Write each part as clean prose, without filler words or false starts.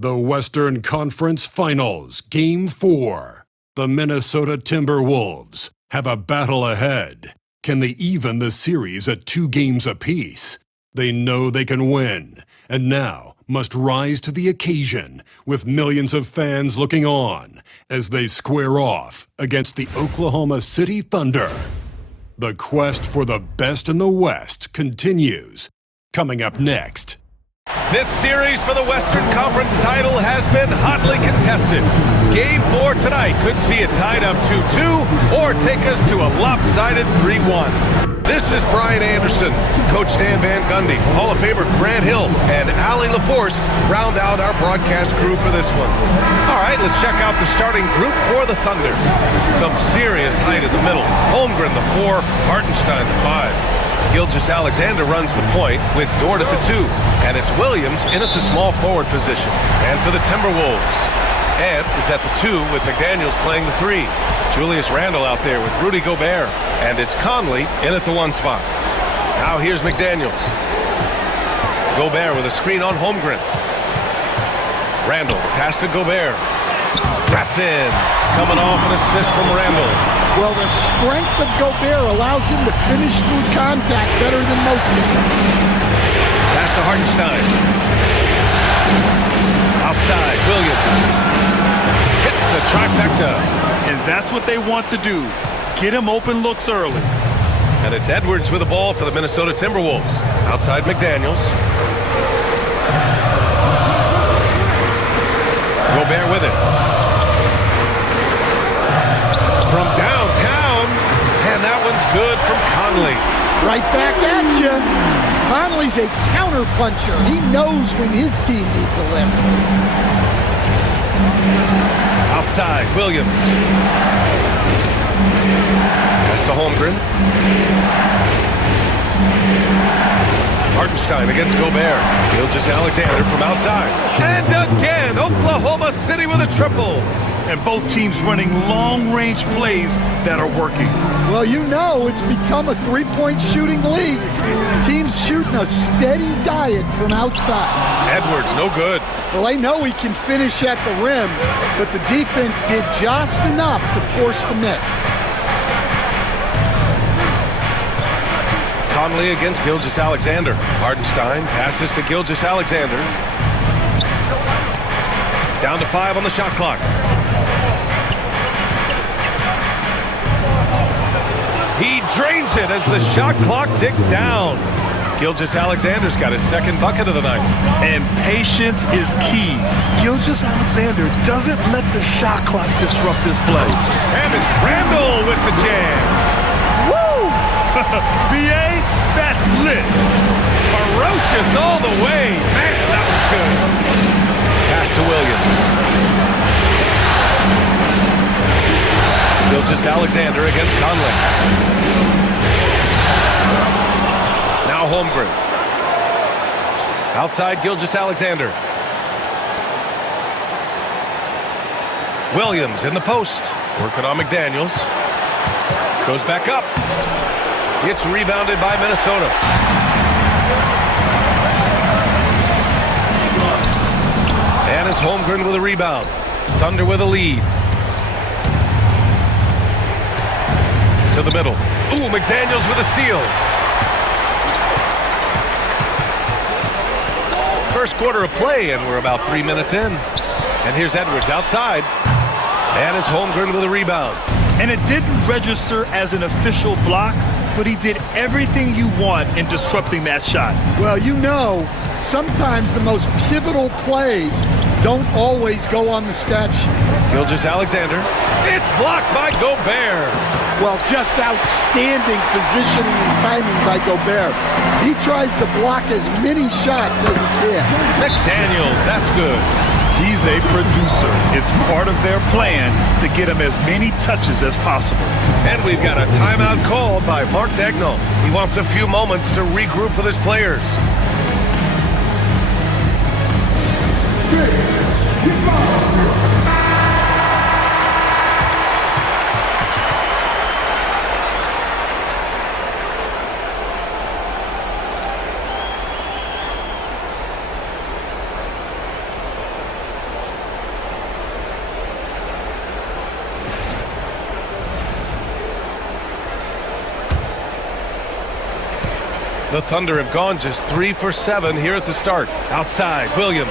The Western Conference Finals, Game 4. The Minnesota Timberwolves have a battle ahead. Can they even the series at 2 games apiece? They know they can win, and now must rise to the occasion with millions of fans looking on as they square off against the Oklahoma City Thunder. The quest for the best in the West continues. Coming up next. This series for the Western Conference title has been hotly contested. Game 4 tonight could see it tied up 2-2 or take us to a lopsided 3-1. This is Brian Anderson. Coach Dan Van Gundy, Hall of Famer Grant Hill, and Allie LaForce round out our broadcast crew for this one. All right, let's check out the starting group for the Thunder. Some serious height in the middle. Holmgren, the 4, Hartenstein, the 5. Gilgeous-Alexander runs the point with Dort at the 2, and it's Williams in at the small forward position. And for the Timberwolves, Ed is at the 2 with McDaniels playing the 3. Julius Randle out there with Rudy Gobert, and it's Conley in at the 1 spot. Now here's McDaniels. Gobert with a screen on Holmgren. Randle, the pass to Gobert. That's in. Coming off an assist from Randle. Well, the strength of Gobert allows him to finish through contact better than most people. Pass to Hartenstein. Outside, Williams. Hits the trifecta. And that's what they want to do. Get him open looks early. And it's Edwards with the ball for the Minnesota Timberwolves. Outside McDaniels. Gobert with it. From downtown, and that one's good from Conley. Right back at you. Conley's a counter-puncher. He knows when his team needs a lift. Outside, Williams. Pass to Holmgren. Hartenstein against Gobert. Gilgeous-Alexander from outside. And again, Oklahoma City with a triple. And both teams running long-range plays that are working. Well, you know it's become a three-point shooting league. Teams shooting a steady diet from outside. Edwards, no good. Well, they know he can finish at the rim, but the defense did just enough to force the miss. Conley against Gilgeous-Alexander. Hartenstein passes to Gilgeous-Alexander. Down to 5 on the shot clock. He drains it as the shot clock ticks down. Gilgeous-Alexander's got his second bucket of the night. And patience is key. Gilgeous-Alexander doesn't let the shot clock disrupt his play. And it's Randle with the jam. Woo! BA, that's lit. Ferocious all the way. Man, that was good. Pass to Williams. Gilgeous-Alexander against Conley. Now Holmgren. Outside Gilgeous-Alexander. Williams in the post. Working on McDaniels. Goes back up. It's rebounded by Minnesota. And it's Holmgren with a rebound. Thunder with a lead. To the middle. Ooh, McDaniels with a steal. First quarter of play, and we're about 3 minutes in. And here's Edwards outside. And it's Holmgren with a rebound. And it didn't register as an official block, but he did everything you want in disrupting that shot. Well, you know, sometimes the most pivotal plays don't always go on the stat sheet. Gilgeous-Alexander. It's blocked by Gobert. Well, just outstanding positioning and timing by Gobert. He tries to block as many shots as he can. McDaniels, that's good. He's a producer. It's part of their plan to get him as many touches as possible. And we've got a timeout called by Mark Daigneault. He wants a few moments to regroup with his players. The Thunder have gone just 3 for 7 here at the start. Outside, Williams.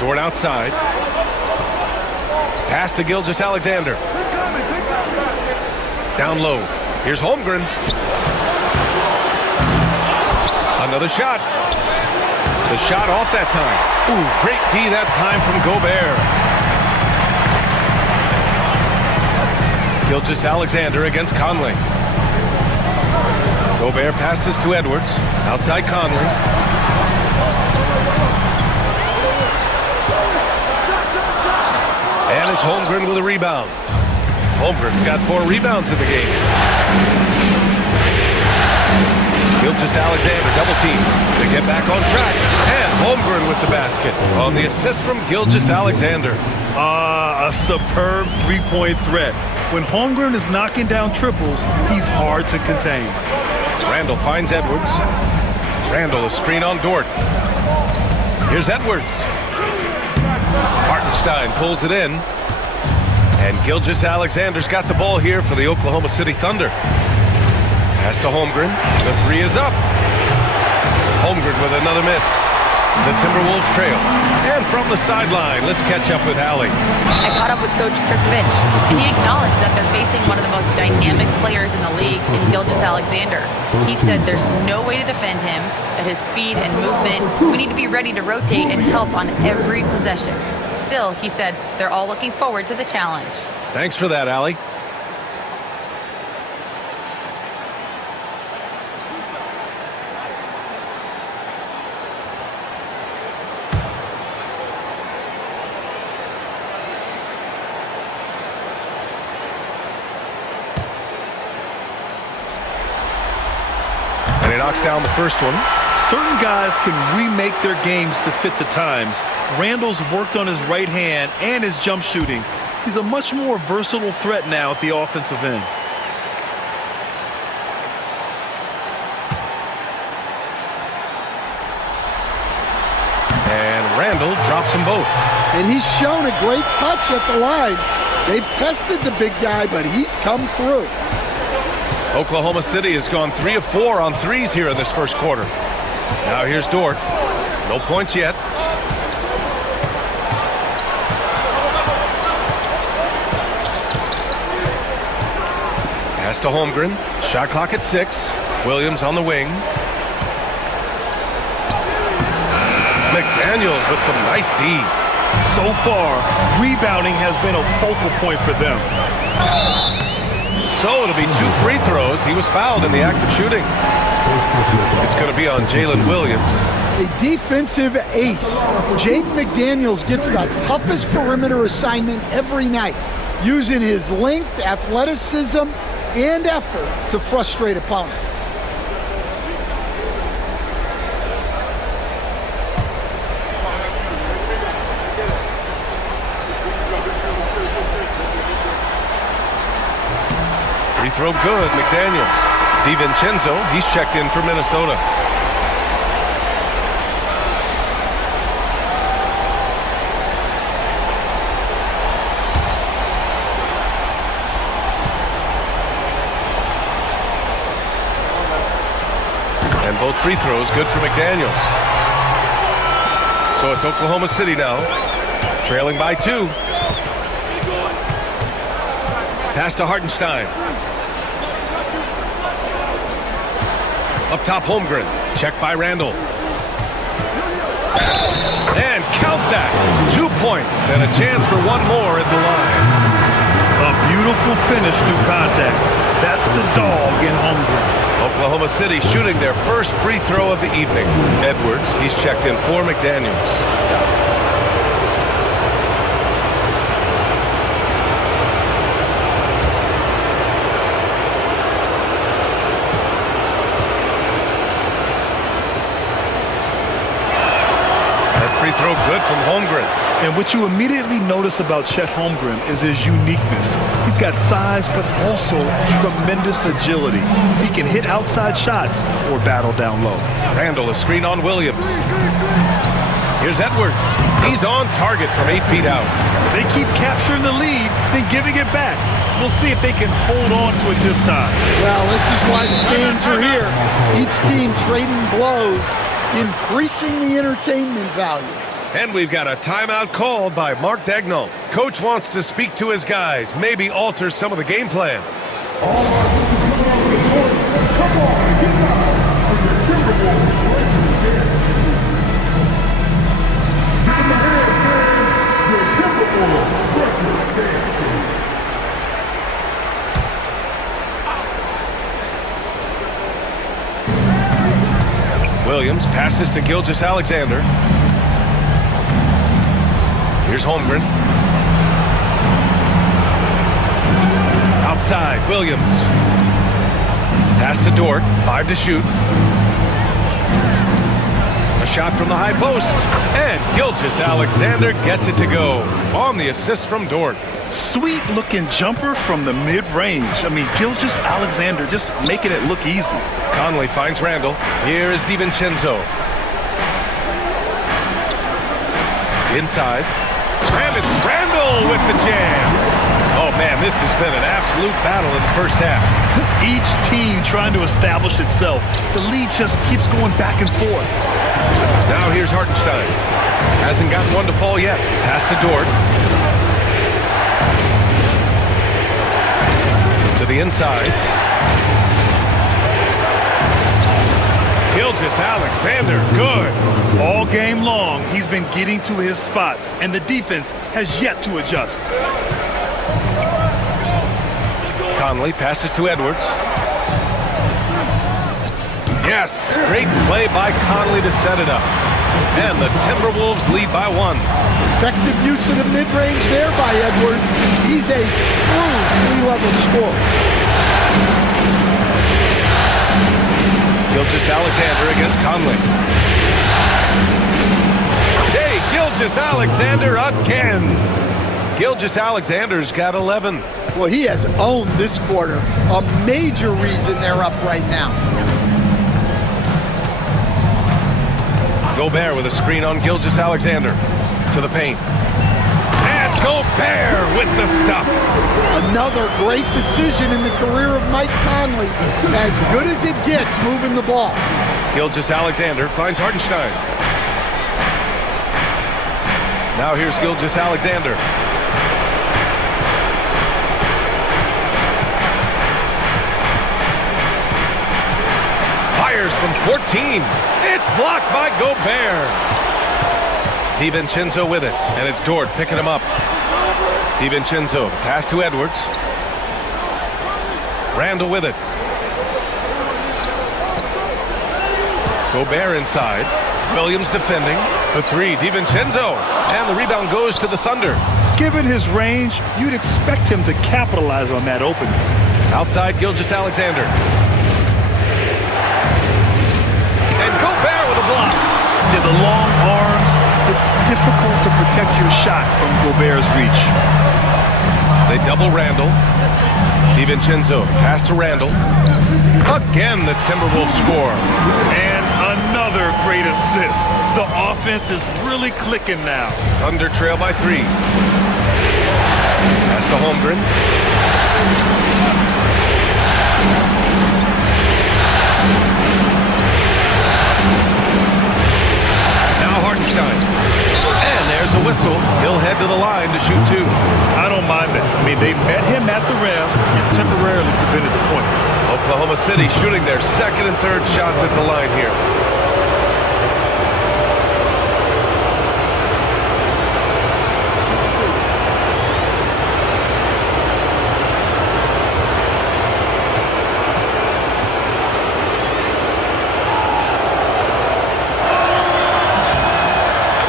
Dort outside. Pass to Gilgeous-Alexander. Down low. Here's Holmgren. Another shot. The shot off that time. Ooh, great D that time from Gobert. Gilgeous-Alexander against Conley. Gobert passes to Edwards. Outside Conley. And it's Holmgren with a rebound. Holmgren's got 4 rebounds in the game. Gilgeous-Alexander double team to get back on track. And Holmgren with the basket on the assist from Gilgeous-Alexander. A superb three-point threat. When Holmgren is knocking down triples, he's hard to contain. Randall finds Edwards. Randall a screen on Dort. Here's Edwards. Hartenstein pulls it in. And Gilgeous-Alexander's got the ball here for the Oklahoma City Thunder. Pass to Holmgren. The 3 is up. Holmgren with another miss. The Timberwolves trail. And from the sideline, let's catch up with Allie. I caught up with Coach Chris Finch, and he acknowledged that they're facing one of the most dynamic players in the league in Gilgeous-Alexander. He said there's no way to defend him, that his speed and movement, we need to be ready to rotate and help on every possession. Still, he said, they're all looking forward to the challenge. Thanks for that, Allie. And he knocks down the first one. Certain guys can remake their games to fit the times. Randall's worked on his right hand and his jump shooting. He's a much more versatile threat now at the offensive end. And Randall drops them both. And he's shown a great touch at the line. They've tested the big guy, but he's come through. Oklahoma City has gone 3 of 4 on threes here in this first quarter. Now here's Dort. No points yet. Pass to Holmgren. Shot clock at 6. Williams on the wing. McDaniels with some nice D. So far, rebounding has been a focal point for them. So it'll be 2 free throws. He was fouled in the act of shooting. It's going to be on Jalen Williams. A defensive ace. Jaden McDaniels gets the toughest perimeter assignment every night, using his length, athleticism, and effort to frustrate opponents. Free throw good, McDaniels. DiVincenzo, he's checked in for Minnesota. And both free throws good for McDaniels. So it's Oklahoma City now, trailing by 2. Pass to Hartenstein. Up top, Holmgren. Checked by Randall. And count that. 2 points and a chance for one more at the line. A beautiful finish through contact. That's the dog in Holmgren. Oklahoma City shooting their first free throw of the evening. Edwards, he's checked in for McDaniels. Free throw good from Holmgren. And what you immediately notice about Chet Holmgren is his uniqueness. He's got size, but also tremendous agility. He can hit outside shots or battle down low. Randall, a screen on Williams. Here's Edwards. He's on target from 8 feet out. They keep capturing the lead, then giving it back. We'll see if they can hold on to it this time. Well, this is why the fans are here. Each team trading blows, increasing the entertainment value. And we've got a timeout called by Mark Dagnall. Coach wants to speak to his guys, maybe alter some of the game plan. Williams passes to Gilgeous-Alexander. Here's Holmgren. Outside, Williams. Pass to Dort, 5 to shoot. A shot from the high post, and Gilgeous-Alexander gets it to go on the assist from Dort. Sweet-looking jumper from the mid-range. I mean, Gilgeous-Alexander just making it look easy. Conley finds Randall. Here is DiVincenzo. Inside. And it's Randall with the jam. Oh, man, this has been an absolute battle in the first half. Each team trying to establish itself. The lead just keeps going back and forth. Now here's Hartenstein. Hasn't gotten one to fall yet. Pass to Dort. To the inside. Gilgeous-Alexander, good. All game long, he's been getting to his spots, and the defense has yet to adjust. Conley passes to Edwards. Yes, great play by Conley to set it up. And the Timberwolves lead by 1. Effective use of the mid-range there by Edwards. He's a true three-level scorer. Gilgeous-Alexander against Conley. Hey, Gilgeous-Alexander again. Gilgeous-Alexander's got 11. Well, he has owned this quarter. A major reason they're up right now. Gobert with a screen on Gilgeous-Alexander. To the paint. And Gobert with the stuff. Another great decision in the career of Mike Conley. As good as it gets moving the ball. Gilgeous-Alexander finds Hartenstein. Now here's Gilgeous-Alexander. Fires from 14. It's blocked by Gobert. DiVincenzo with it, and it's Dort picking him up. DiVincenzo, pass to Edwards. Randall with it. Gobert inside. Williams defending. For 3, DiVincenzo. And the rebound goes to the Thunder. Given his range, you'd expect him to capitalize on that opening. Outside, Gilgeous-Alexander. And Gobert with a block. Yeah, the long arms, it's difficult to protect your shot from Gobert's reach. They double Randall. DiVincenzo, pass to Randall. Again, the Timberwolves score. And another great assist. The offense is really clicking now. Thunder trail by 3. Pass to Holmgren. Now Hartenstein. And there's a whistle. He'll head to the line to shoot 2. I don't mind that. I mean, they met him at the rim and temporarily prevented the points. Oklahoma City shooting their second and third shots at the line here.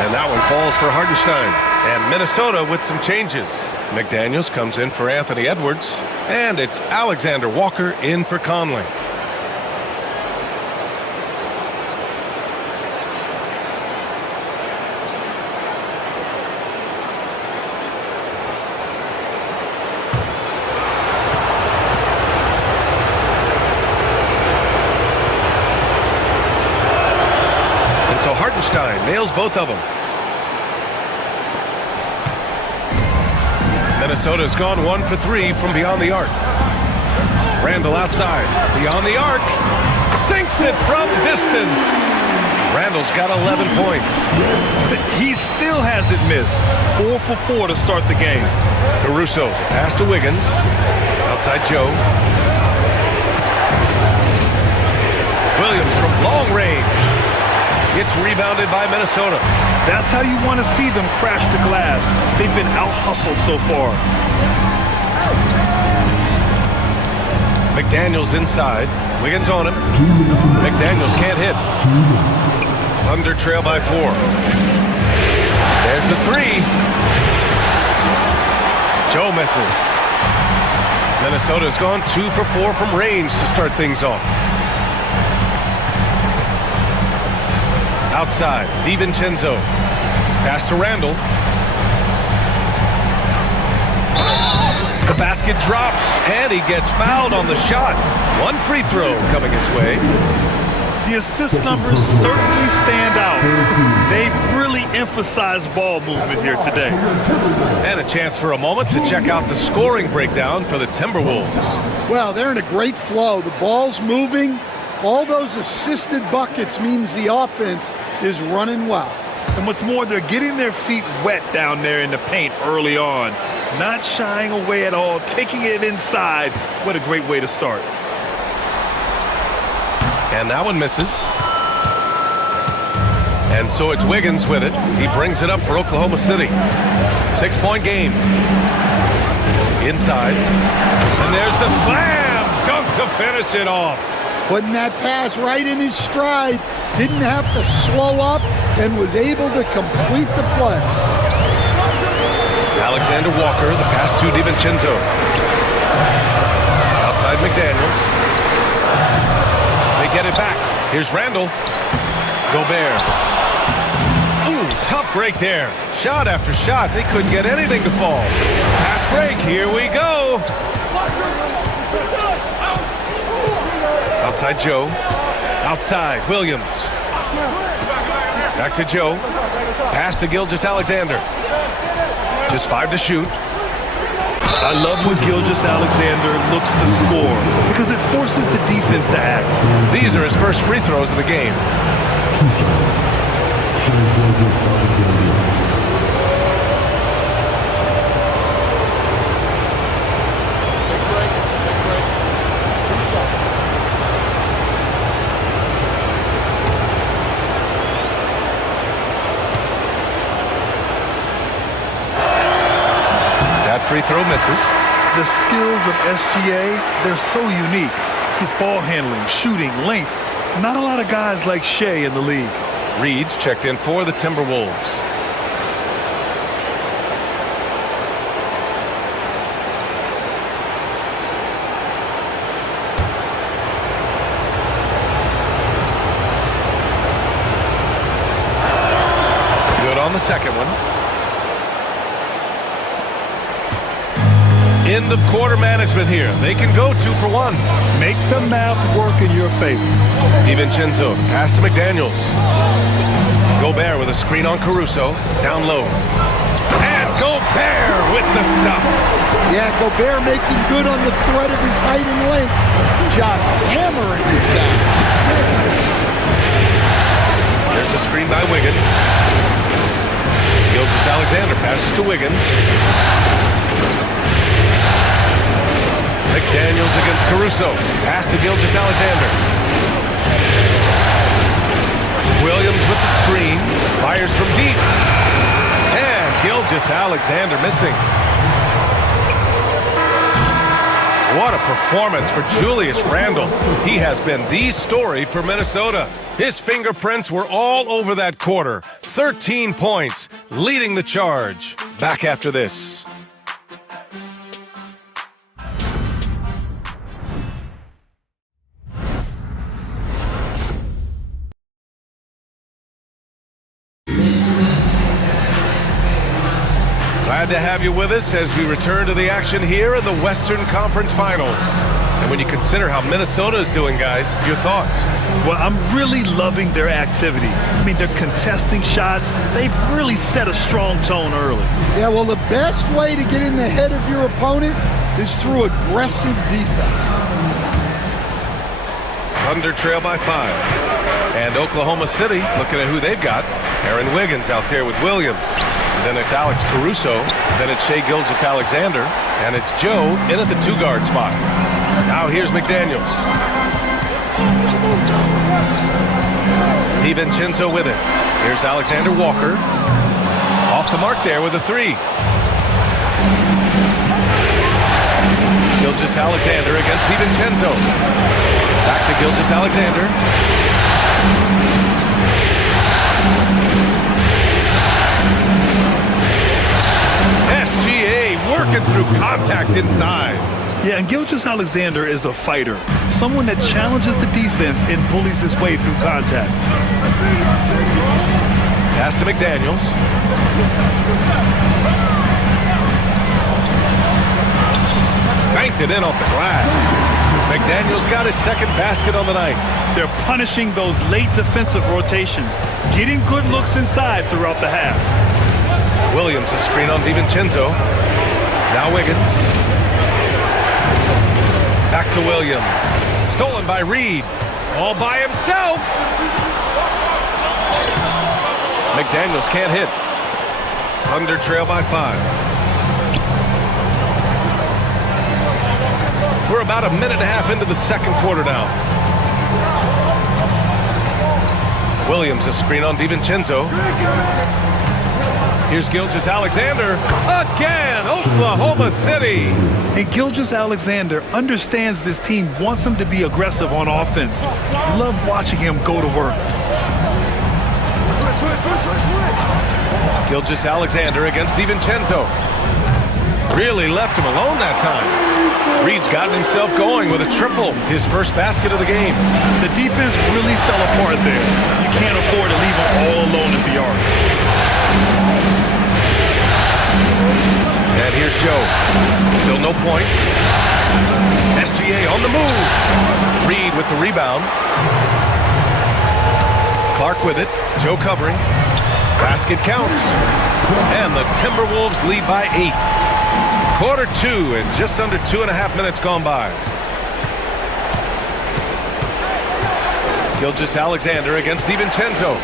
And that one falls for Hartenstein. And Minnesota with some changes. McDaniels comes in for Anthony Edwards, and it's Alexander Walker in for Conley. And so Hartenstein nails both of them. Minnesota's gone 1 for 3 from beyond the arc. Randall outside, beyond the arc, sinks it from distance. Randall's got 11 points. He still hasn't missed. 4 for 4 to start the game. Caruso, pass to Wiggins. Outside Joe. Williams from long range. It's rebounded by Minnesota. That's how you want to see them crash the glass. They've been out-hustled so far. McDaniels inside. Wiggins on him. McDaniels can't hit. Thunder trail by 4. There's the 3. Joe misses. Minnesota's gone 2 for 4 from range to start things off. Outside, DiVincenzo. Pass to Randall. The basket drops, and he gets fouled on the shot. 1 free throw coming his way. The assist numbers certainly stand out. They've really emphasized ball movement here today. And a chance for a moment to check out the scoring breakdown for the Timberwolves. Well, they're in a great flow. The ball's moving. All those assisted buckets means the offense is running well. And what's more, they're getting their feet wet down there in the paint early on. Not shying away at all, taking it inside. What a great way to start. And that one misses. And so it's Wiggins with it. He brings it up for Oklahoma City. 6-point game. Inside. And there's the slam dunk to finish it off. Putting that pass right in his stride. Didn't have to slow up and was able to complete the play. Alexander Walker, the pass to DiVincenzo. Outside McDaniels. They get it back. Here's Randall. Gobert. Ooh, tough break there. Shot after shot. They couldn't get anything to fall. Fast break. Here we go. Outside Joe. Outside Williams. Back to Joe. Pass to Gilgeous-Alexander. Just 5 to shoot. I love when Gilgeous-Alexander looks to score because it forces the defense to act. These are his first free throws of the game. Free throw misses. The skills of SGA, they're so unique. His ball handling, shooting, length. Not a lot of guys like Shea in the league. Reed's checked in for the Timberwolves. Good on the second one. End of quarter management here. They can go 2 for 1. Make the math work in your favor. DiVincenzo, pass to McDaniels. Gobert with a screen on Caruso. Down low. And Gobert with the stuff. Yeah, Gobert making good on the threat of his height and length. Just hammering it down. There's a screen by Wiggins. Gilgeous-Alexander passes to Wiggins. McDaniels against Caruso. Pass to Gilgeous-Alexander. Williams with the screen. Fires from deep. And Gilgeous-Alexander missing. What a performance for Julius Randle. He has been the story for Minnesota. His fingerprints were all over that quarter. 13 points, leading the charge. Back after this. Glad to have you with us as we return to the action here in the Western Conference Finals. And when you consider how Minnesota is doing, guys, your thoughts? Well, I'm really loving their activity. I mean, they're contesting shots. They've really set a strong tone early. Yeah, well, the best way to get in the head of your opponent is through aggressive defense. Thunder trail by 5. And Oklahoma City, looking at who they've got. Aaron Wiggins out there with Williams. Then it's Alex Caruso. Then it's Shai Gilgeous-Alexander. And it's Joe in at the 2-guard spot. Now here's McDaniels. DiVincenzo with it. Here's Alexander Walker. Off the mark there with a 3. Gilgeous-Alexander against DiVincenzo. Back to Gilgeous-Alexander. SGA working through contact inside. Yeah, and Gilgeous-Alexander is a fighter. Someone that challenges the defense and bullies his way through contact. Pass to McDaniels. Banked it in off the glass. McDaniels got his second basket on the night. They're punishing those late defensive rotations, getting good looks inside throughout the half. Williams, a screen on DiVincenzo. Now Wiggins. Back to Williams. Stolen by Reed. All by himself. McDaniels can't hit. Thunder trail by 5. We're about a minute and a half into the second quarter now. Williams, a screen on DiVincenzo. Here's Gilgeous-Alexander. Again, Oklahoma City. And Gilgeous-Alexander understands this team wants him to be aggressive on offense. Love watching him go to work. Gilgeous-Alexander against DiVincenzo. Really left him alone that time. Reed's gotten himself going with a triple, his first basket of the game. The defense really fell apart there. You can't afford to leave him all alone at the arc. And here's Joe. Still no points. SGA on the move. Reed with the rebound. Clark with it. Joe covering. Basket counts. And the Timberwolves lead by 8. Quarter 2 and just under 2.5 minutes gone by. Gilgeous-Alexander against DiVincenzo.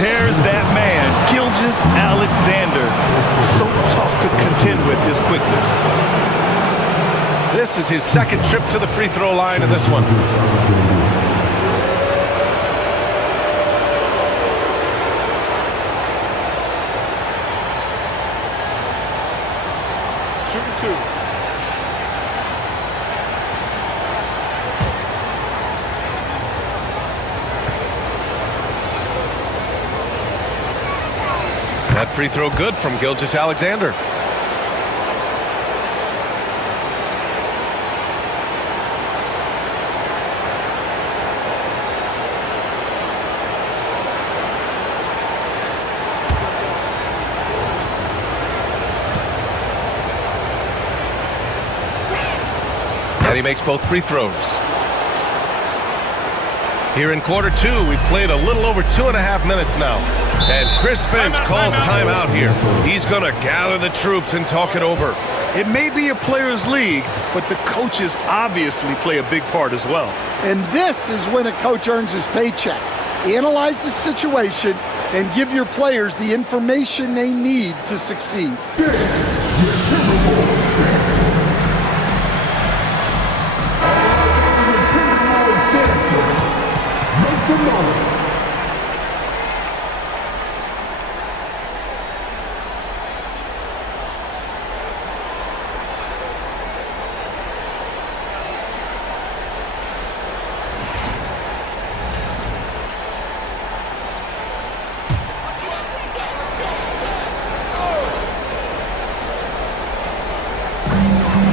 There's that man, Gilgeous-Alexander. So tough to contend with his quickness. This is his second trip to the free throw line in this one. Shooting 2. That free throw good from Gilgeous-Alexander. And he makes both free throws. Here in quarter 2, we've played a little over 2.5 minutes now. And Chris Finch calls timeout here. He's going to gather the troops and talk it over. It may be a players' league, but the coaches obviously play a big part as well. And this is when a coach earns his paycheck. Analyze the situation and give your players the information they need to succeed.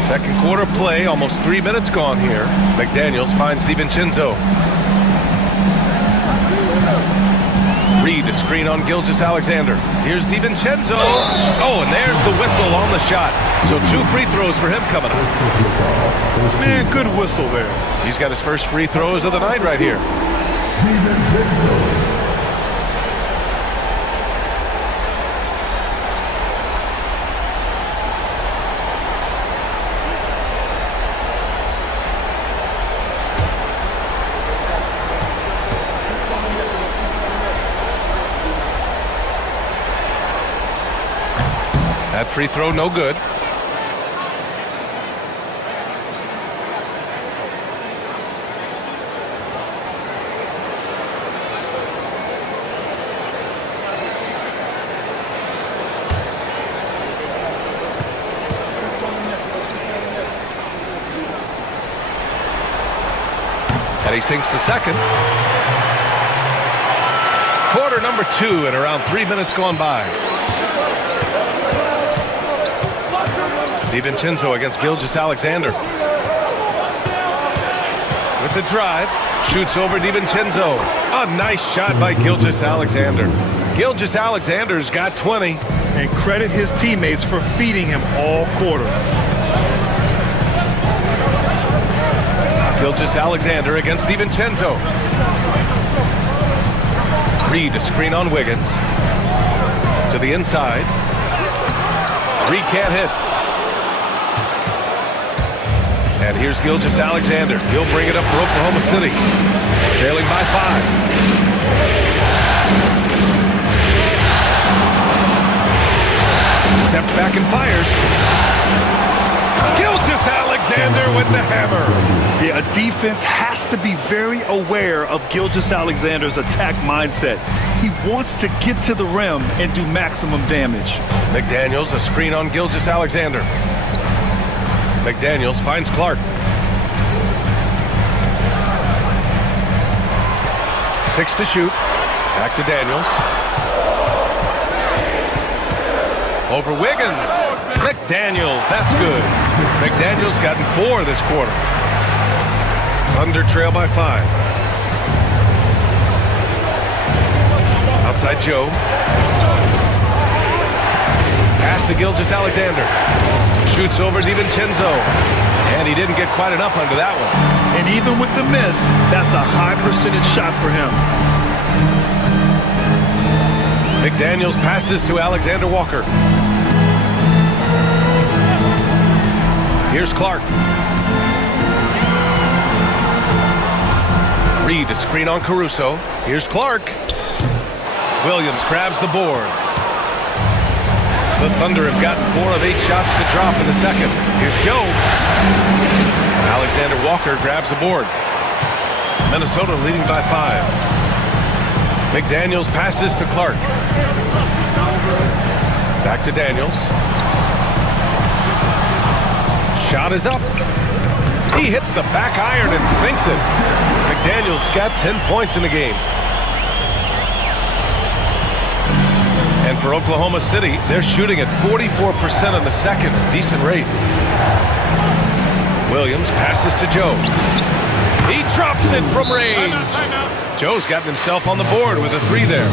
Second quarter play, almost 3 minutes gone here. McDaniels finds DiVincenzo. Reed to screen on Gilgeous-Alexander. Here's DiVincenzo. Oh, and there's the whistle on the shot. So 2 free throws for him coming up. Man, good whistle there. He's got his first free throws of the night right here. That free throw, no good. And he sinks the second. Quarter number 2 and around 3 minutes gone by. DiVincenzo against Gilgeous-Alexander. With the drive, shoots over DiVincenzo. A nice shot by Gilgeous-Alexander. Gilgeous-Alexander's got 20. And credit his teammates for feeding him all quarter. Gilgeous-Alexander against DiVincenzo. Reed to screen on Wiggins. To the inside. Reed can't hit. And here's Gilgeous-Alexander. He'll bring it up for Oklahoma City. Trailing by 5. Steps back and fires. Gilgeous-Alexander with the hammer. Yeah, a defense has to be very aware of Gilgeous-Alexander's attack mindset. He wants to get to the rim and do maximum damage. McDaniels, a screen on Gilgeous-Alexander. McDaniels finds Clark. 6 to shoot. Back to Daniels. Over Wiggins. McDaniels, that's good. McDaniels gotten 4 this quarter. Thunder trail by 5. Outside Joe. Pass to Gilgeous-Alexander. Shoots over DiVincenzo. And he didn't get quite enough under that one. And even with the miss, that's a high percentage shot for him. McDaniels passes to Alexander Walker. Here's Clark. Reed to screen on Caruso. Here's Clark. Williams grabs the board. The Thunder have gotten 4 of 8 shots to drop in the second. Here's Joe. Alexander Walker grabs the board. Minnesota leading by 5. McDaniels passes to Clark. Back to Daniels. Shot is up. He hits the back iron and sinks it. McDaniels got 10 points in the game. And for Oklahoma City, they're shooting at 44% in the second. Decent rate. Williams passes to Joe. He drops it from range. Joe's gotten himself on the board with a 3 there.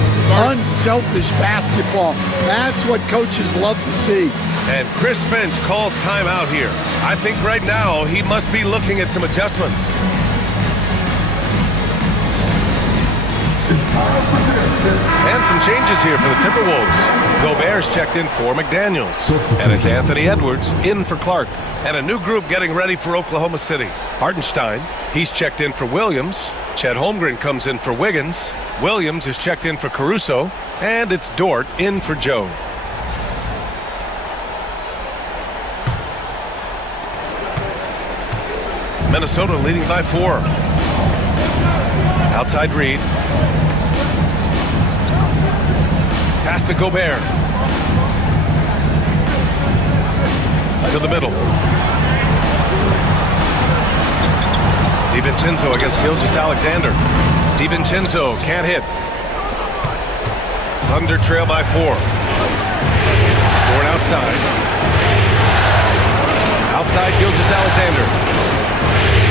Unselfish basketball. That's what coaches love to see. And Chris Finch calls timeout here. I think right now he must be looking at some adjustments. And some changes here for the Timberwolves. Gobert's checked in for McDaniels. And it's Anthony Edwards in for Clark. And a new group getting ready for Oklahoma City. Hartenstein, he's checked in for Williams. Chet Holmgren comes in for Wiggins. Williams is checked in for Caruso. And it's Dort in for Joe. Minnesota leading by 4. Outside Reed. Pass to Gobert. To the middle. DiVincenzo against Gilgeous-Alexander. DiVincenzo can't hit. Thunder trail by 4. Board outside. Outside Gilgeous-Alexander.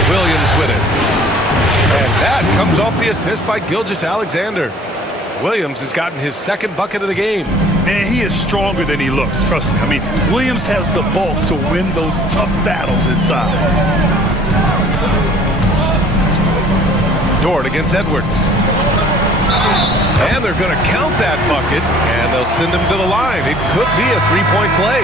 Williams with it. And that comes off the assist by Gilgeous-Alexander. Williams has gotten his second bucket of the game. Man, he is stronger than he looks, trust me. I mean, Williams has the bulk to win those tough battles inside. Dort against Edwards. And they're going to count that bucket, and they'll send him to the line. It could be a three-point play.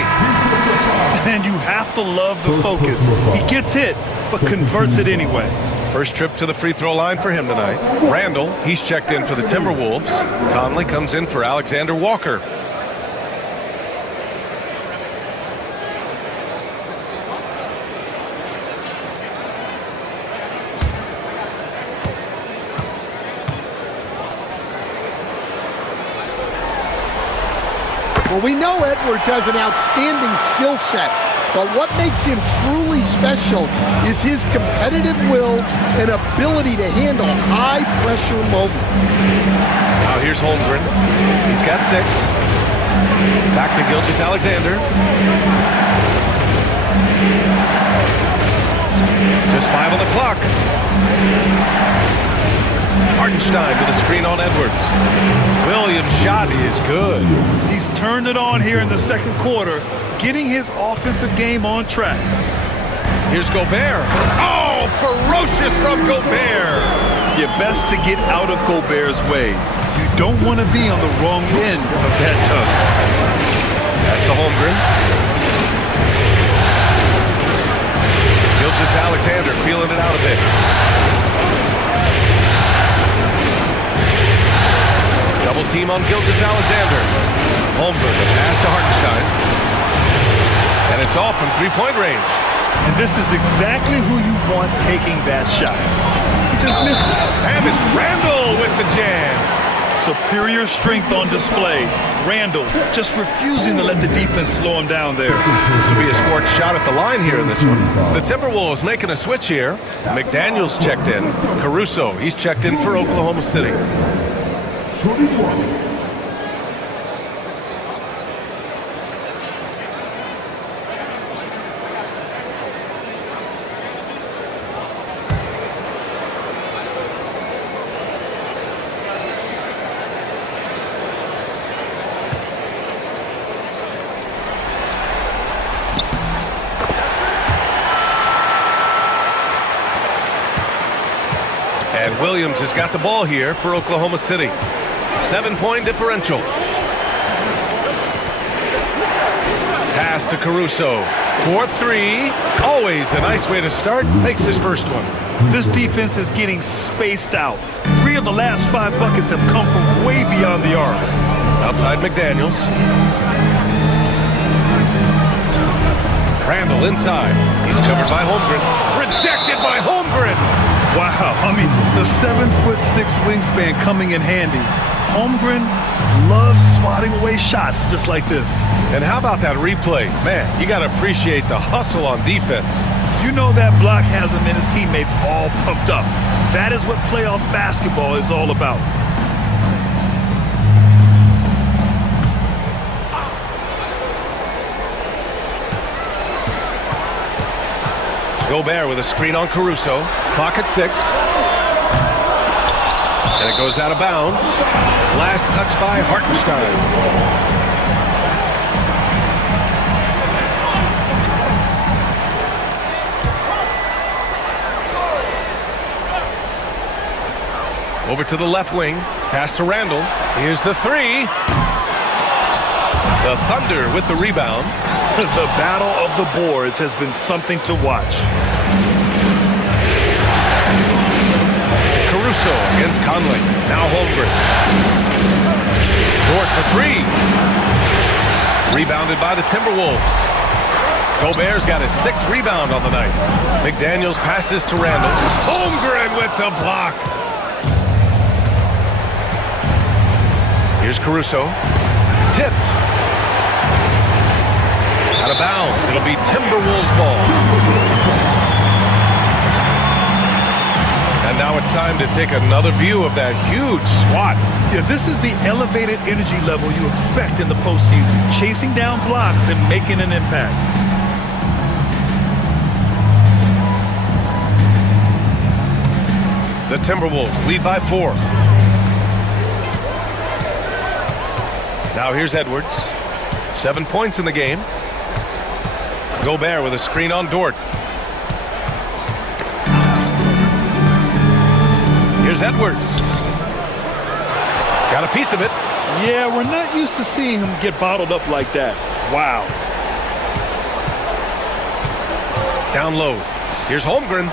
And you have to love the focus. He gets hit, but converts it anyway. First trip to the free throw line for him tonight. Randall, he's checked in for the Timberwolves. Conley comes in for Alexander Walker. Well, we know Edwards has an outstanding skill set, but what makes him truly special is his competitive will and ability to handle high-pressure moments. Now here's Holmgren. He's got 6. Back to Gilgeous-Alexander. Just 5 on the clock. Hartenstein with a screen on Edwards. Williams' shot is good. He's turned it on here in the second quarter, getting his offensive game on track. Here's Gobert. Oh, ferocious from Gobert. You're best to get out of Gobert's way. You don't want to be on the wrong end of that tug. That's to Holmgren. Gilgeous-Alexander feeling it out a bit. Double team on Gilgeous-Alexander. Holmgren, the pass to Hartenstein. And it's off from three-point range. And this is exactly who you want taking that shot. He just missed it. And it's Randall with the jam. Superior strength on display. Randall just refusing to let the defense slow him down there. This will be his 4th shot at the line here in this one. The Timberwolves making a switch here. McDaniels checked in. Caruso, he's checked in for Oklahoma City. And Williams has got the ball here for Oklahoma City. 7-point differential. Pass to Caruso. 4-3. Always a nice way to start. Makes his first one. This defense is getting spaced out. 3 of the last 5 buckets have come from way beyond the arc. Outside McDaniels. Randall inside. He's covered by Holmgren. Rejected by Holmgren. Wow, I mean, the 7'6" wingspan coming in handy. Holmgren loves swatting away shots just like this. And how about that replay? Man, you got to appreciate the hustle on defense. You know that block has him and his teammates all pumped up. That is what playoff basketball is all about. Gobert with a screen on Caruso. Clock at 6. And it goes out of bounds. Last touch by Hartenstein. Over to the left wing. Pass to Randall. Here's the 3. The Thunder with the rebound. The battle of the boards has been something to watch. Caruso against Conley. Now Holmgren. Dort for 3. Rebounded by the Timberwolves. Gobert's got his 6th rebound on the night. McDaniels passes to Randall. Holmgren with the block. Here's Caruso. Tipped. Out of bounds. It'll be Timberwolves ball. And now it's time to take another view of that huge swat. Yeah, this is the elevated energy level you expect in the postseason. Chasing down blocks and making an impact. The Timberwolves lead by 4. Now here's Edwards. 7 points in the game. Gobert with a screen on Dort. Here's Edwards. Got a piece of it. Yeah, we're not used to seeing him get bottled up like that. Wow. Down low. Here's Holmgren.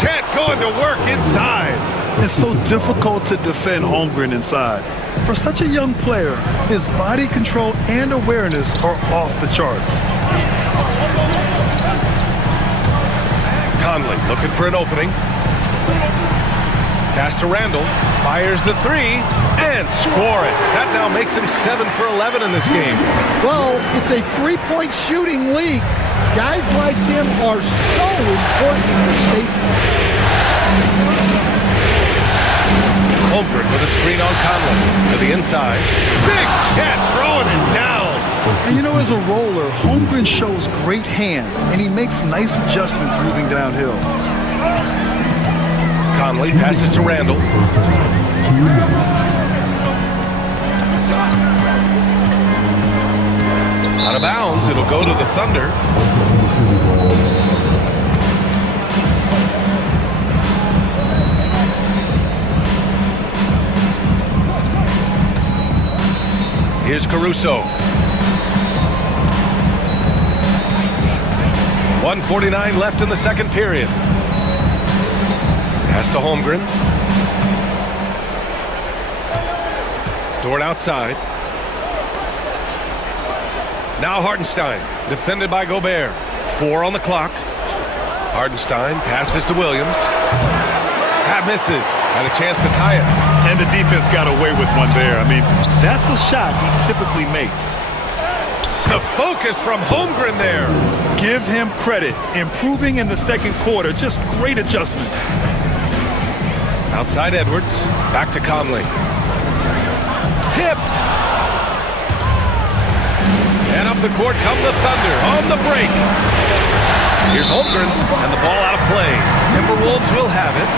Chet going to work inside. It's so difficult to defend Holmgren inside. For such a young player, his body control and awareness are off the charts. Conley looking for an opening. Pass to Randall. Fires the three and score it. That now makes him 7 for 11 in this game. Well, it's a three-point shooting league. Guys like him are so important for spacing. Holmgren with a screen on Conley to the inside. Big Chet throwing it down. And you know, as a roller, Holmgren shows great hands, and he makes nice adjustments moving downhill. Conley passes to Randall. Out of bounds, it'll go to the Thunder. Here's Caruso. 1:49 left in the second period. Pass to Holmgren. Dort outside. Now Hartenstein, defended by Gobert. 4 on the clock. Hartenstein passes to Williams. That misses. Had a chance to tie it. And the defense got away with one there. I mean, that's a shot he typically makes. The focus from Holmgren there. Give him credit. Improving in the second quarter. Just great adjustments. Outside Edwards. Back to Conley. Tipped. And up the court come the Thunder on the break. Here's Holmgren and the ball out of play. Timberwolves will have it.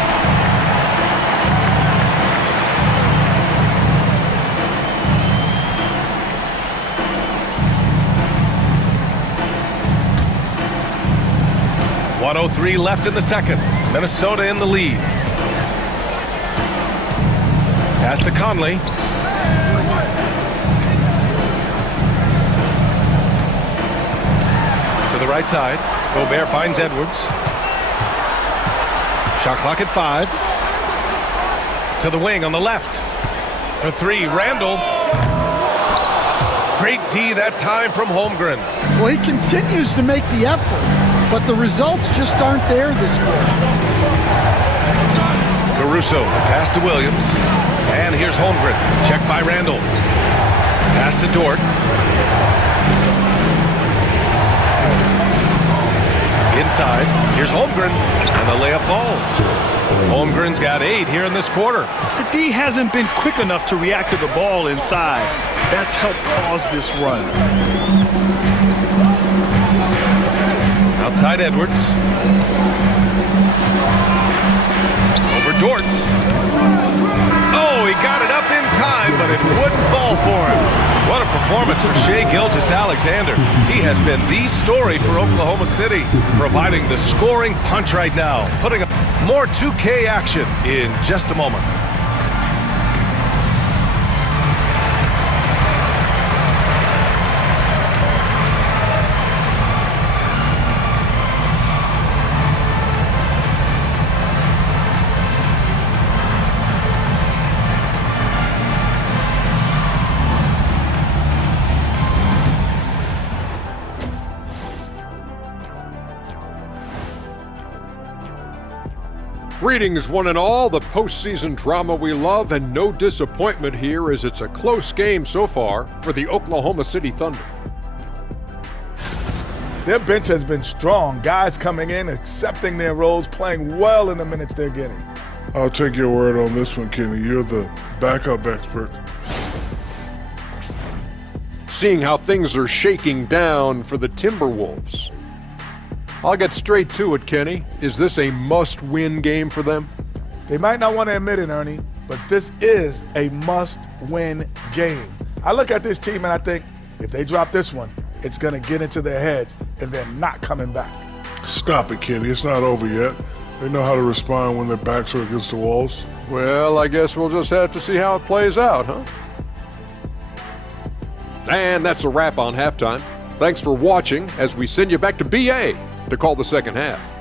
.103 left in the second. Minnesota in the lead. Pass to Conley. To the right side. Gobert finds Edwards. Shot clock at 5. To the wing on the left. For 3, Randall. Great D that time from Holmgren. Well, he continues to make the effort, but the results just aren't there this quarter. Caruso, pass to Williams. And here's Holmgren. Checked by Randall. Pass to Dort. Inside. Here's Holmgren. And the layup falls. Holmgren's got 8 here in this quarter. The D hasn't been quick enough to react to the ball inside. That's helped cause this run. Outside Edwards. Over Dort. Oh, he got it up in time, but it wouldn't fall for him. What a performance for Shai Gilgeous-Alexander. He has been the story for Oklahoma City, providing the scoring punch right now. Putting up more 2K action in just a moment. Greetings, one and all, the postseason drama we love, and no disappointment here as it's a close game so far for the Oklahoma City Thunder. Their bench has been strong. Guys coming in, accepting their roles, playing well in the minutes they're getting. I'll take your word on this one, Kenny. You're the backup expert. Seeing how things are shaking down for the Timberwolves. I'll get straight to it, Kenny. Is this a must-win game for them? They might not want to admit it, Ernie, but this is a must-win game. I look at this team and I think if they drop this one, it's going to get into their heads and they're not coming back. Stop it, Kenny. It's not over yet. They know how to respond when their backs are against the walls. Well, I guess we'll just have to see how it plays out, huh? And that's a wrap on halftime. Thanks for watching as we send you back to BA to call the second half.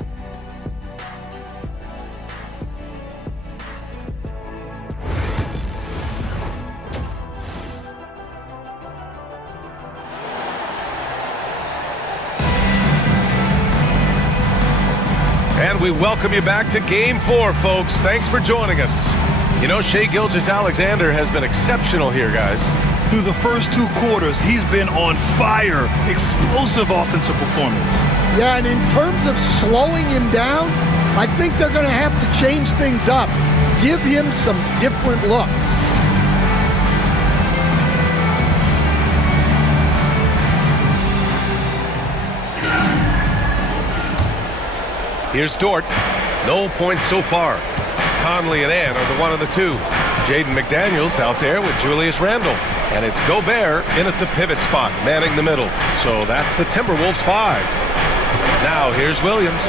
And we welcome you back to Game 4, folks. Thanks for joining us. You know, Shai Gilgeous-Alexander has been exceptional here, guys. Through the first 2 quarters, he's been on fire. Explosive offensive performance. Yeah, and in terms of slowing him down, I think they're going to have to change things up. Give him some different looks. Here's Dort. No points so far. Conley and Ann are the one of the two. Jaden McDaniels out there with Julius Randle. And it's Gobert in at the pivot spot, manning the middle. So that's the Timberwolves 5. Now here's Williams.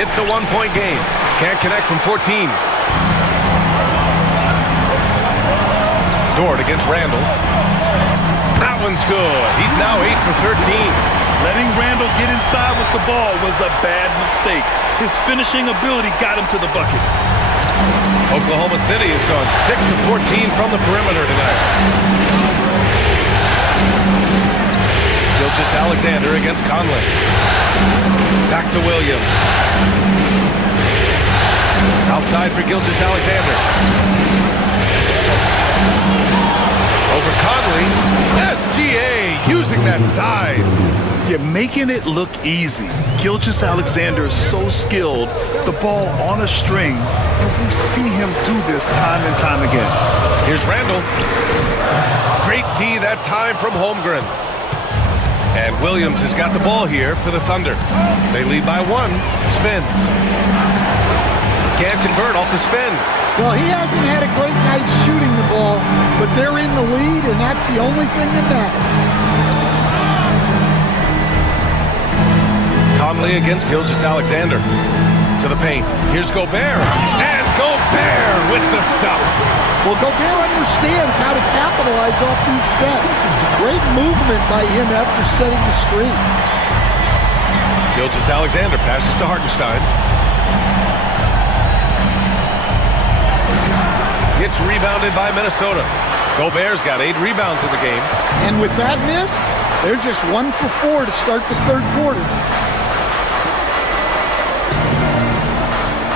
It's a 1-point game. Can't connect from 14. Dort against Randle. That one's good. He's now 8 for 13. Letting Randle get inside with the ball was a bad mistake. His finishing ability got him to the bucket. Oklahoma City has gone 6 of 14 from the perimeter tonight. Gilgeous-Alexander against Conley. Back to Williams. Outside for Gilgeous-Alexander. Over Conley. SGA using that size. You're making it look easy. Gilgeous-Alexander is so skilled, the ball on a string, and we see him do this time and time again. Here's Randle. Great D that time from Holmgren. And Williams has got the ball here for the Thunder. They lead by 1. Spins. Can't convert off the spin. Well, he hasn't had a great night shooting the ball, but they're in the lead, and that's the only thing that matters. Conley against Gilgeous-Alexander. To the paint. Here's Gobert. And Gobert with the stuff. Well, Gobert understands how to capitalize off these sets. Great movement by him after setting the screen. Gilgeous-Alexander passes to Hartenstein. It's rebounded by Minnesota. Gobert's got 8 rebounds in the game. And with that miss, they're just 1 for 4 to start the third quarter.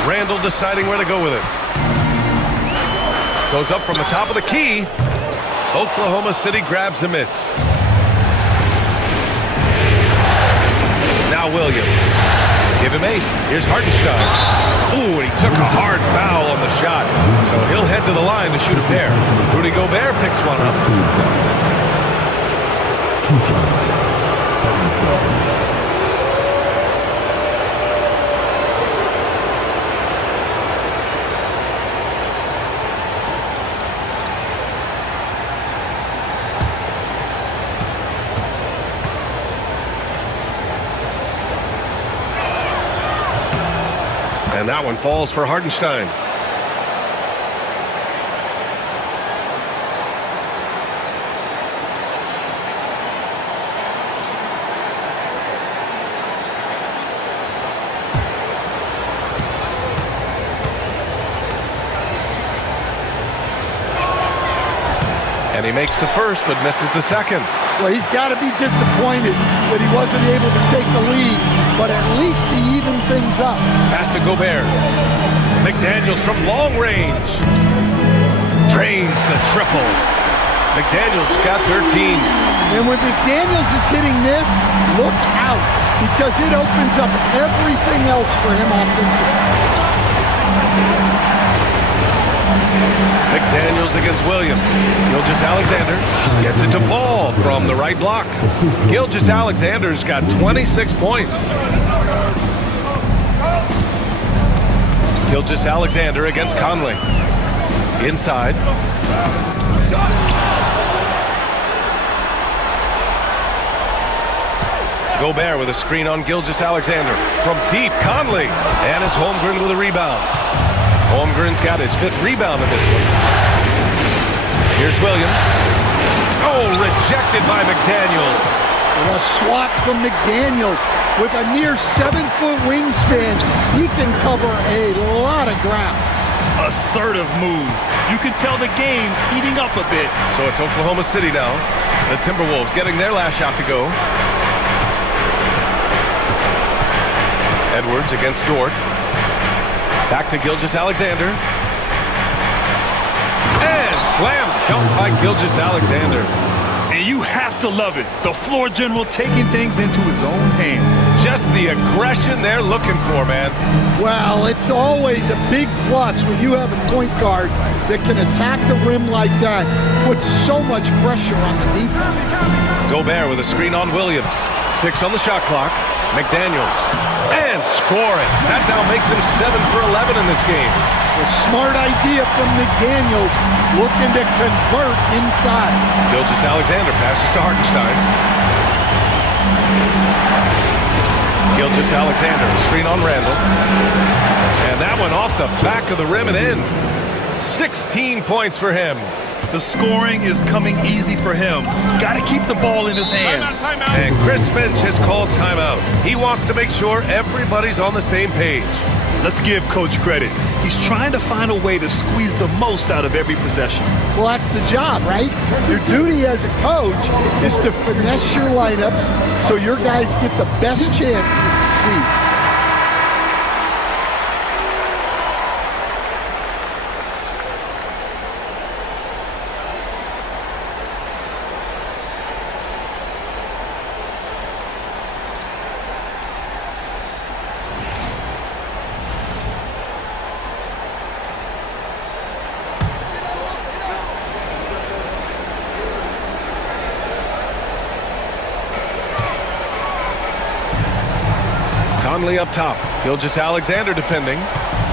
Randle deciding where to go with it. Goes up from the top of the key. Oklahoma City grabs a miss. Now Williams. Give him 8. Here's Hartenstein. Ooh, and he took a hard foul on the shot. So he'll head to the line to shoot a pair. Rudy Gobert picks one up. And that one falls for Hartenstein. And he makes the first, but misses the second. Well, he's got to be disappointed that he wasn't able to take the lead, but at least he evened things up. Pass to Gobert. McDaniels from long range. Drains the triple. McDaniels got 13. And when McDaniels is hitting this, look out, because it opens up everything else for him offensively. McDaniels against Williams. Gilgeous-Alexander gets it to fall from the right block. Gilgeous-Alexander's got 26 points. Gilgeous-Alexander against Conley. Inside. Gobert with a screen on Gilgeous-Alexander. From deep, Conley. And it's Holmgren with a rebound. Holmgren's got his 5th rebound in this one. Here's Williams. Oh, rejected by McDaniels. And a swat from McDaniels. With a near 7-foot wingspan, he can cover a lot of ground. Assertive move. You can tell the game's heating up a bit. So it's Oklahoma City now. The Timberwolves getting their last shot to go. Edwards against Dort. Back to Gilgeous-Alexander. And slam dunk by Gilgeous-Alexander. And you have to love it. The floor general taking things into his own hands. Just the aggression they're looking for, man. Well, it's always a big plus when you have a point guard that can attack the rim like that, puts so much pressure on the defense. Gobert with a screen on Williams. 6 on the shot clock. McDaniels. And scoring. That now makes him 7 for 11 in this game. A smart idea from McDaniels, looking to convert inside. Gilgeous-Alexander passes to Hartenstein. Gilgeous-Alexander, screen on Randall. And that one off the back of the rim and in. 16 points for him. The scoring is coming easy for him. Got to keep the ball in his hands. And Chris Finch has called timeout. He wants to make sure everybody's on the same page. Let's give Coach credit. He's trying to find a way to squeeze the most out of every possession. Well, that's the job, right? Your duty as a coach is to finesse your lineups so your guys get the best chance to succeed. Conley up top. Gilgeous-Alexander defending.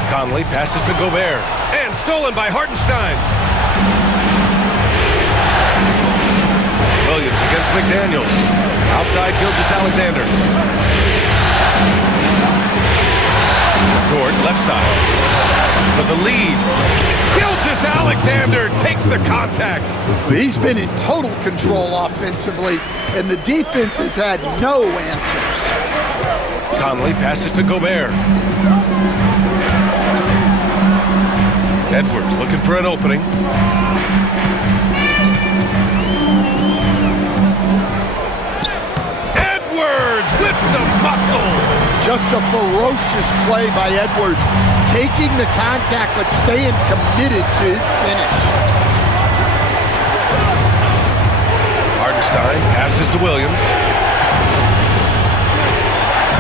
Conley passes to Gobert. And stolen by Hartenstein. Williams against McDaniels. Outside Gilgeous-Alexander. Dort left side. For the lead. Gilgeous-Alexander takes the contact. He's been in total control offensively, and the defense has had no answers. Conley passes to Gobert. Edwards looking for an opening. Edwards with some muscle. Just a ferocious play by Edwards, taking the contact but staying committed to his finish. Hartenstein passes to Williams.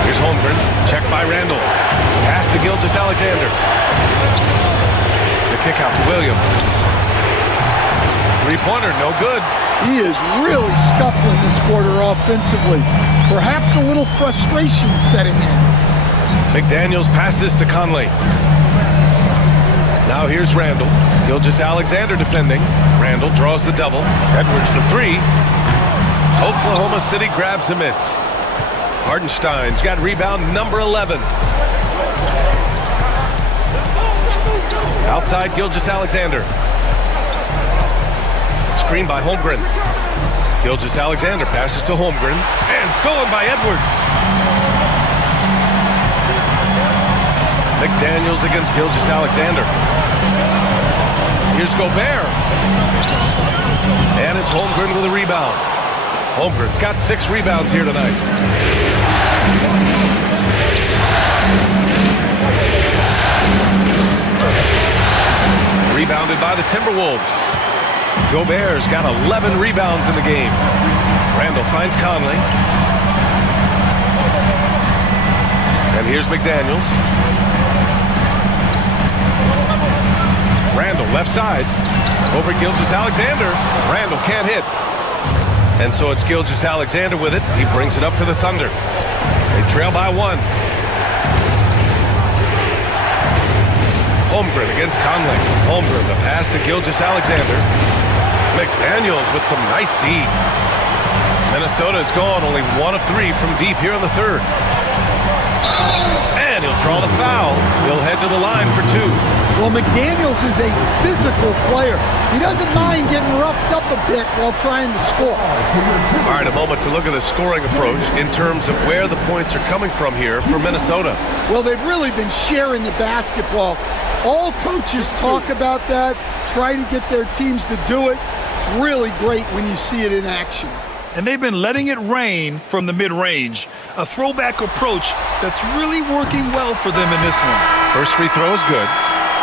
Here's Holmgren, checked by Randall. Pass to Gilgeous-Alexander. The kick out to Williams. Three-pointer, no good. He is really scuffling this quarter offensively. Perhaps a little frustration setting in. McDaniels passes to Conley. Now here's Randall. Gilgeous-Alexander defending. Randall draws the double. Edwards for 3. Oklahoma City grabs a miss. Hartenstein's got rebound number 11. Outside Gilgeous-Alexander. Screen by Holmgren. Gilgeous-Alexander passes to Holmgren. And stolen by Edwards. McDaniels against Gilgeous-Alexander. Here's Gobert. And it's Holmgren with a rebound. Holmgren's got 6 rebounds here tonight. Rebounded by the Timberwolves. Gobert's got 11 rebounds in the game. Randall finds Conley. And here's McDaniels. Randall left side. Over Gilgeous-Alexander. Randall can't hit. And so it's Gilgeous-Alexander with it. He brings it up for the Thunder. They trail by 1. Holmgren against Conley. Holmgren, the pass to Gilgeous-Alexander. McDaniels with some nice D. Minnesota is gone only 1 of 3 from deep here in the third. And he'll draw the foul. He'll head to the line for 2. Well, McDaniels is a physical player. He doesn't mind getting roughed up a bit while trying to score. All right, a moment to look at the scoring approach in terms of where the points are coming from here for Minnesota. Well, they've really been sharing the basketball. All coaches talk about that, try to get their teams to do it. It's really great when you see it in action. And they've been letting it rain from the mid-range. A throwback approach that's really working well for them in this one. First free throw is good.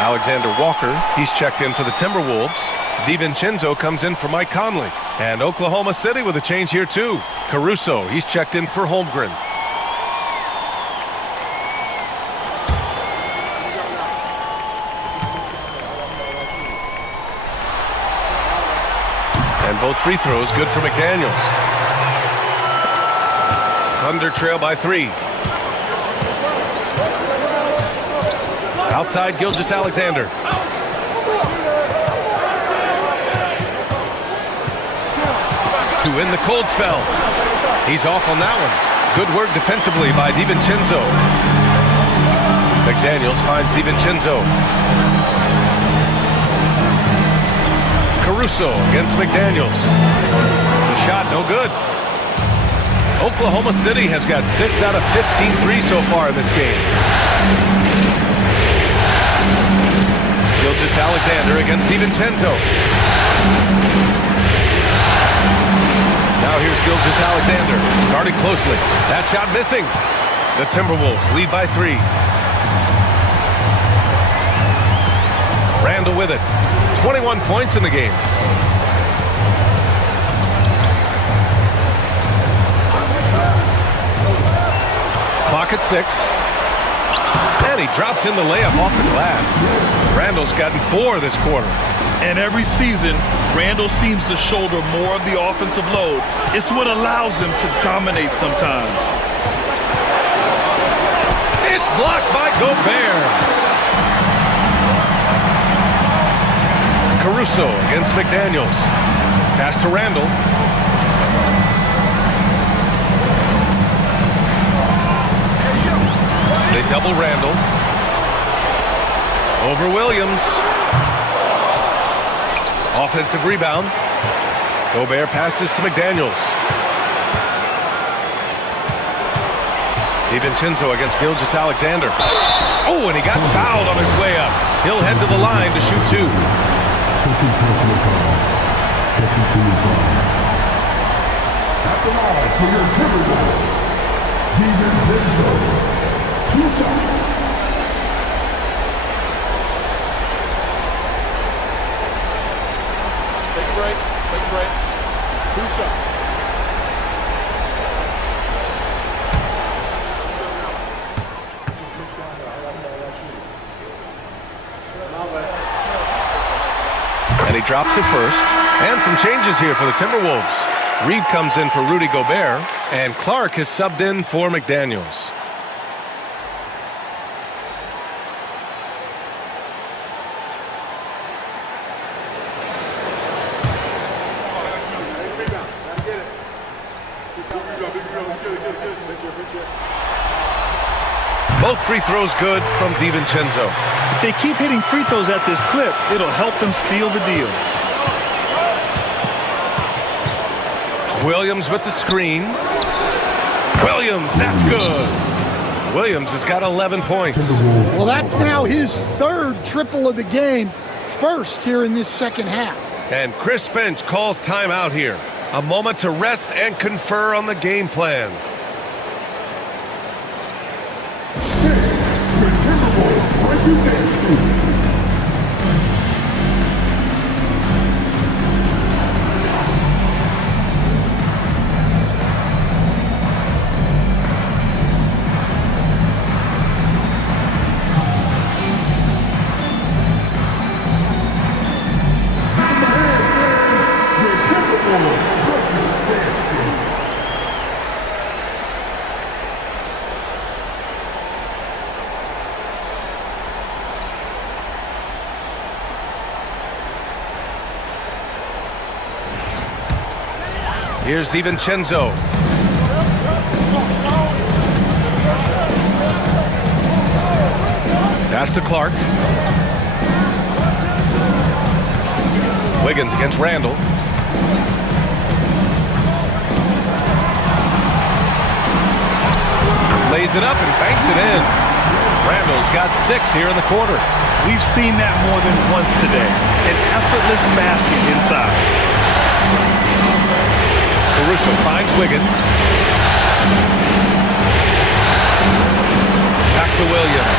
Alexander Walker, he's checked in for the Timberwolves. DiVincenzo comes in for Mike Conley. And Oklahoma City with a change here too. Caruso, he's checked in for Holmgren. And both free throws good for McDaniels. Thunder trail by 3. Outside Gilgeous-Alexander. To win the cold spell. He's off on that one. Good work defensively by DiVincenzo. McDaniels finds DiVincenzo. Caruso against McDaniels. The shot no good. Oklahoma City has got 6 out of 15 threes so far in this game. Gilgeous-Alexander against DiVincenzo. Now here's Gilgeous-Alexander, guarded closely. That shot missing. The Timberwolves lead by 3. Randall with it. 21 points in the game. Clock at 6. And he drops in the layup off the glass. Randall's gotten 4 this quarter. And every season, Randall seems to shoulder more of the offensive load. It's what allows him to dominate sometimes. It's blocked by Gobert. Caruso against McDaniels. Pass to Randall. They double Randall. Over Williams. Offensive rebound. Gobert passes to McDaniels. DiVincenzo against Gilgeous-Alexander. Oh, and he got fouled on his way up. He'll head to the line to shoot 2. Second personal foul. Second team foul. At the line for your Timberwolves, DiVincenzo. 2 shots. Take a break. Take a break. 2 shots. And he drops it first. And some changes here for the Timberwolves. Reed comes in for Rudy Gobert, and Clark is subbed in for McDaniels. Both free throws good from DiVincenzo. If they keep hitting free throws at this clip, it'll help them seal the deal. Williams with the screen. Williams, that's good. Williams has got 11 points. Well, that's now his 3rd triple of the game, first here in this second half. And Chris Finch calls timeout here. A moment to rest and confer on the game plan. Here's DiVincenzo. Pass to Clark. Wiggins against Randall. Lays it up and banks it in. Randall's got 6 here in the quarter. We've seen that more than once today. An effortless basket inside. Caruso finds Wiggins. Back to Williams.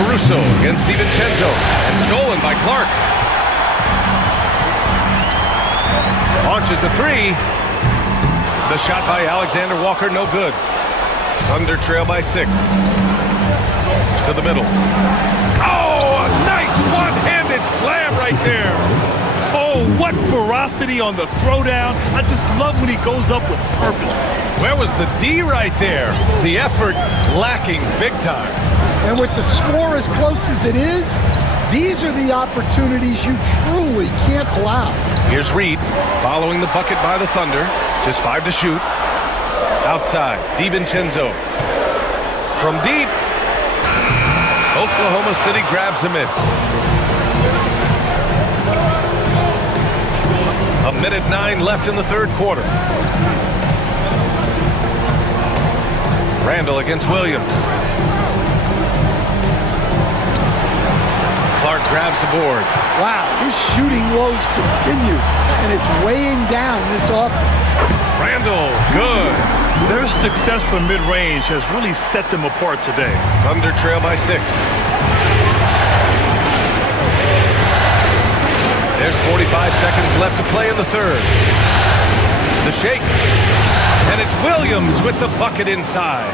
Caruso against DiVincenzo. And stolen by Clark. Launches a 3. The shot by Alexander Walker, no good. Thunder trail by 6. To the middle. Oh, a nice one-handed slam right there. Oh, what ferocity on the throwdown. I just love when he goes up with purpose. Where was the D right there? The effort lacking big time. And with the score as close as it is, these are the opportunities you truly can't allow. Here's Reed following the bucket by the Thunder. Just 5 to shoot. Outside, DiVincenzo. From deep. Oklahoma City grabs a miss. 1:09 left in the third quarter. Randall against Williams. Clark grabs the board. Wow, his shooting woes continue, and it's weighing down this offense. Randall, good. Their success from mid-range has really set them apart today. Thunder trail by 6. There's 45 seconds left to play in the third. The shake. And it's Williams with the bucket inside.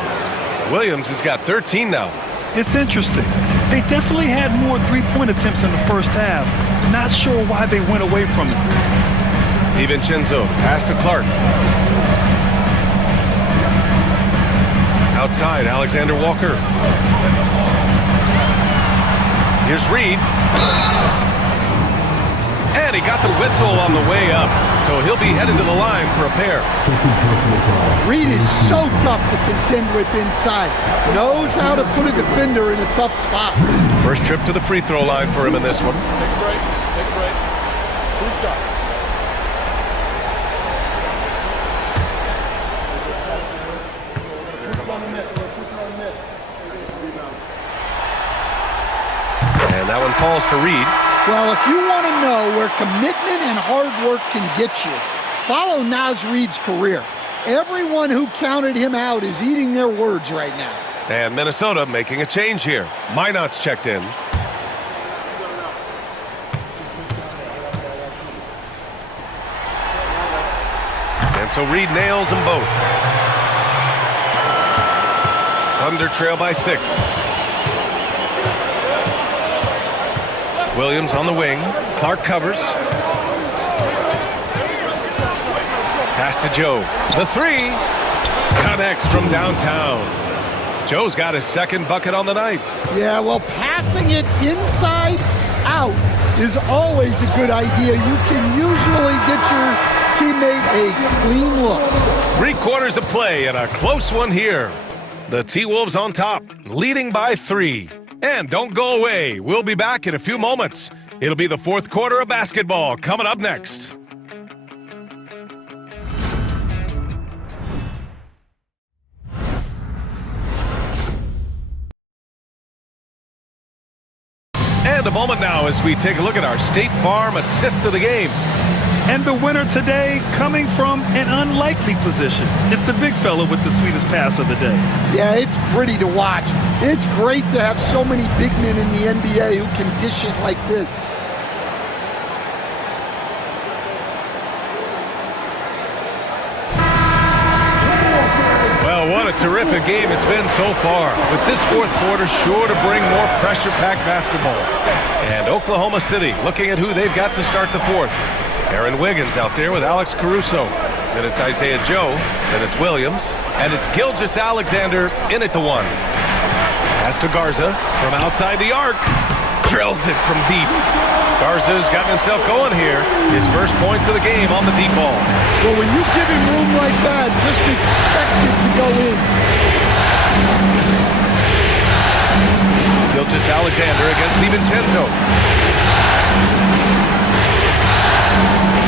Williams has got 13 now. It's interesting. They definitely had more three-point attempts in the first half. Not sure why they went away from it. DiVincenzo, pass to Clark. Outside, Alexander Walker. Here's Reed. And he got the whistle on the way up, so he'll be headed to the line for a pair. Reed is so tough to contend with inside. Knows how to put a defender in a tough spot. First trip to the free throw line for him in this one. Take a break. Take a break. 2 shots. And that one falls for Reed. Well, if you want to know where commitment and hard work can get you, follow Naz Reid's career. Everyone who counted him out is eating their words right now. And Minnesota making a change here. Minot's checked in. And so Reed nails them both. Thunder trail by 6. Williams on the wing. Clark covers. Pass to Joe. The 3 connects from downtown. Joe's got his second bucket on the night. Yeah, well, passing it inside out is always a good idea. You can usually get your teammate a clean look. 3 quarters of play and a close one here. The T-Wolves on top, leading by 3. And don't go away. We'll be back in a few moments. It'll be the fourth quarter of basketball coming up next. And a moment now as we take a look at our State Farm assist of the game. And the winner today coming from an unlikely position. It's the big fella with the sweetest pass of the day. Yeah, it's pretty to watch. It's great to have so many big men in the NBA who can dish it like this. Well, what a terrific game it's been so far. But this fourth quarter sure to bring more pressure-packed basketball. And Oklahoma City looking at who they've got to start the fourth. Aaron Wiggins out there with Alex Caruso. Then it's Isaiah Joe. Then it's Williams. And it's Gilgeous-Alexander in at the 1. Pass to Garza from outside the arc. Drills it from deep. Garza's gotten himself going here. His first points of the game on the deep ball. Well, when you give him room like that, just expect it to go in. Gilgeous-Alexander against DiVincenzo.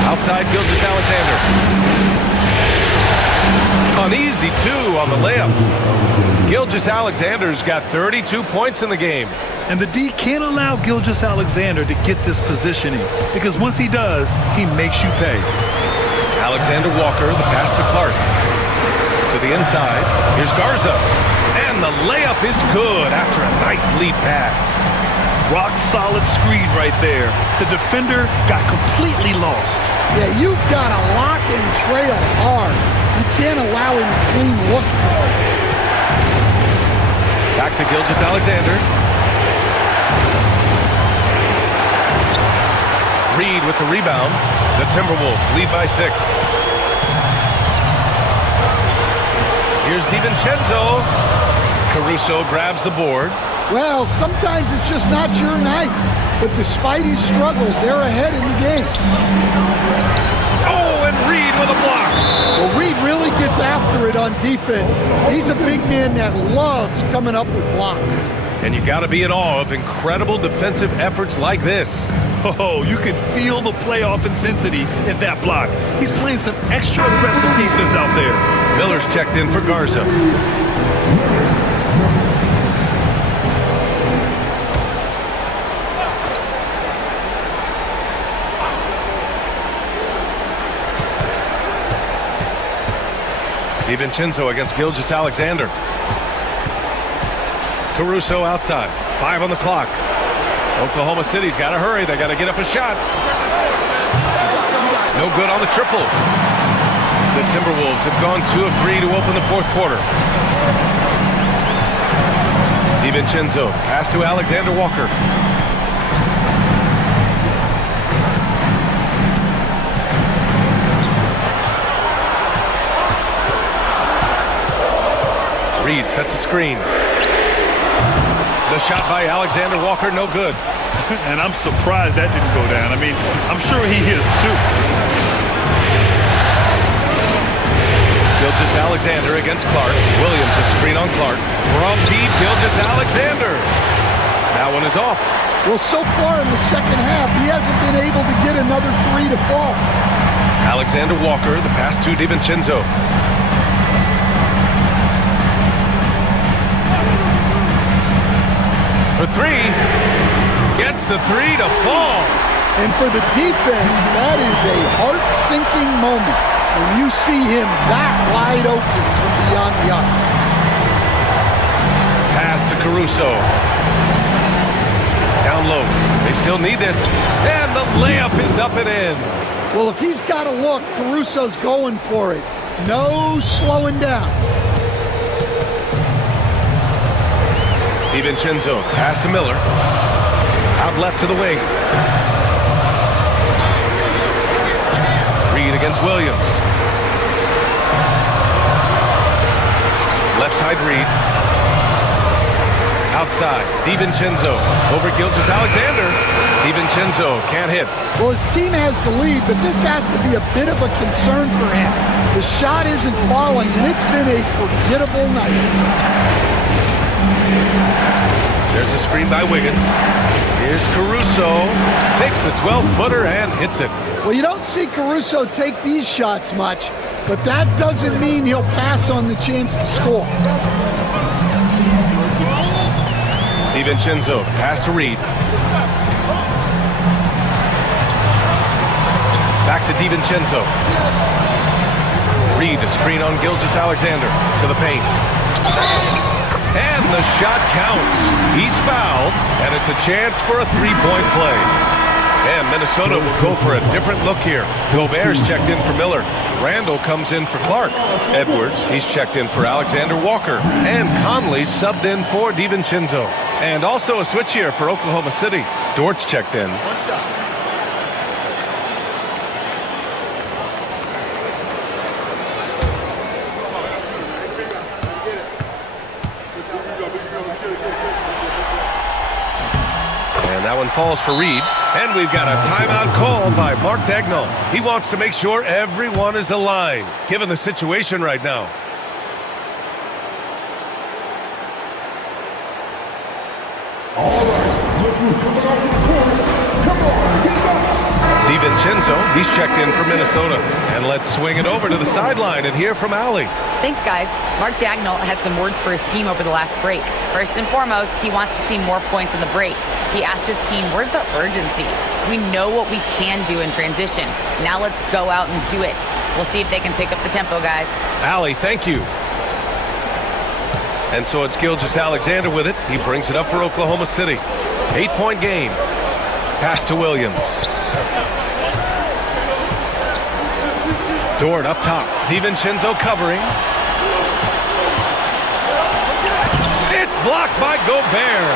Outside Gilgeous-Alexander. Uneasy, too, on the layup. Gilgeous-Alexander's got 32 points in the game. And the D can't allow Gilgeous-Alexander to get this positioning, because once he does, he makes you pay. Alexander Walker, the pass to Clark. To the inside. Here's Garza. And the layup is good after a nice lead pass. Rock solid screen right there. The defender got completely lost. Yeah, you've got to lock and trail hard. You can't allow him to clean look. Back to Gilgeous-Alexander. Reed with the rebound. The Timberwolves lead by 6. Here's DiVincenzo. Caruso grabs the board. Well, sometimes it's just not your night. But despite his struggles, they're ahead in the game. Oh, and Reed with a block. Well, Reed really gets after it on defense. He's a big man that loves coming up with blocks. And you got to be in awe of incredible defensive efforts like this. Oh, you can feel the playoff intensity in that block. He's playing some extra aggressive defense out there. Miller's checked in for Garza. DiVincenzo against Gilgeous-Alexander. Caruso outside. 5 on the clock. Oklahoma City's got to hurry. They got to get up a shot. No good on the triple. The Timberwolves have gone 2 of 3 to open the fourth quarter. DiVincenzo, pass to Alexander Walker. Reed sets a screen. The shot by Alexander Walker, no good. And I'm surprised that didn't go down. I mean, I'm sure he is too. Gilgeous-Alexander against Clark. Williams a screen on Clark. From deep, Gilgeous-Alexander. That one is off. Well, so far in the second half, he hasn't been able to get another 3 to fall. Alexander Walker, the pass to DiVincenzo. For 3, gets the 3 to fall. And for the defense, that is a heart-sinking moment when you see him that wide open from beyond the arc. Pass to Caruso. Down low. They still need this. And the layup is up and in. Well, if he's got a look, Caruso's going for it. No slowing down. DiVincenzo, pass to Miller. Out left to the wing. Reed against Williams. Left side Reed. Outside, DiVincenzo over Gilgeous-Alexander. DiVincenzo can't hit. Well, his team has the lead, but this has to be a bit of a concern for him. The shot isn't falling, and it's been a forgettable night. There's a screen by Wiggins. Here's Caruso. Takes the 12-footer and hits it. Well, you don't see Caruso take these shots much, but that doesn't mean he'll pass on the chance to score. DiVincenzo, pass to Reed. Back to DiVincenzo. Reed, a screen on Gilgeous-Alexander to the paint. And the shot counts. He's fouled, and it's a chance for a three-point play. And Minnesota will go for a different look here. Gobert's checked in for Miller. Randall comes in for Clark. Edwards, he's checked in for Alexander Walker. And Conley subbed in for DiVincenzo. And also a switch here for Oklahoma City. Dort's checked in. One shot. falls for Reed. And we've got a timeout called by Mark Dagnall. He wants to make sure everyone is aligned, given the situation right now. DiVincenzo, he's checked in for Minnesota. And let's swing it over to the sideline and hear from Allie. Thanks, guys. Mark Dagnall had some words for his team over the last break. First and foremost, he wants to see more points in the break. He asked his team, where's the urgency? We know what we can do in transition. Now let's go out and do it. We'll see if they can pick up the tempo, guys. Allie, thank you. And so it's Gilgeous-Alexander with it. He brings it up for Oklahoma City. 8-point game. Pass to Williams. Dort up top. DiVincenzo covering. It's blocked by Gobert.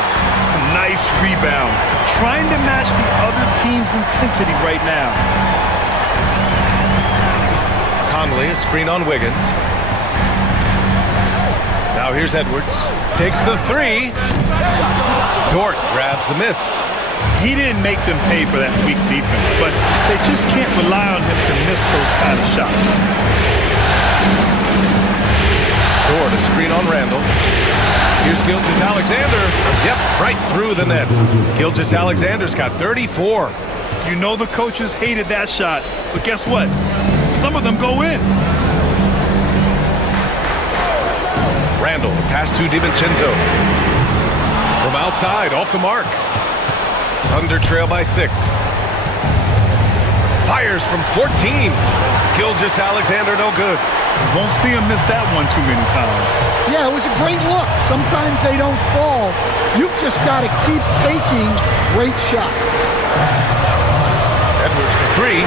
Nice rebound. Trying to match the other team's intensity right now. Conley, a screen on Wiggins. Now here's Edwards. Takes the three. Dort grabs the miss. He didn't make them pay for that weak defense, but they just can't rely on him to miss those kind of shots. Dort, a screen on Randall. Here's Gilgeous-Alexander. Yep, right through the net. Gilgeous-Alexander's got 34. You know the coaches hated that shot, but guess what? Some of them go in. Randall, pass to DiVincenzo. From outside, off the mark. Thunder trail by 6. Fires from 14. Gilgeous-Alexander, no good. Won't see him miss that one too many times. Yeah, it was a great look. Sometimes they don't fall. You've just got to keep taking great shots. Edwards for 3.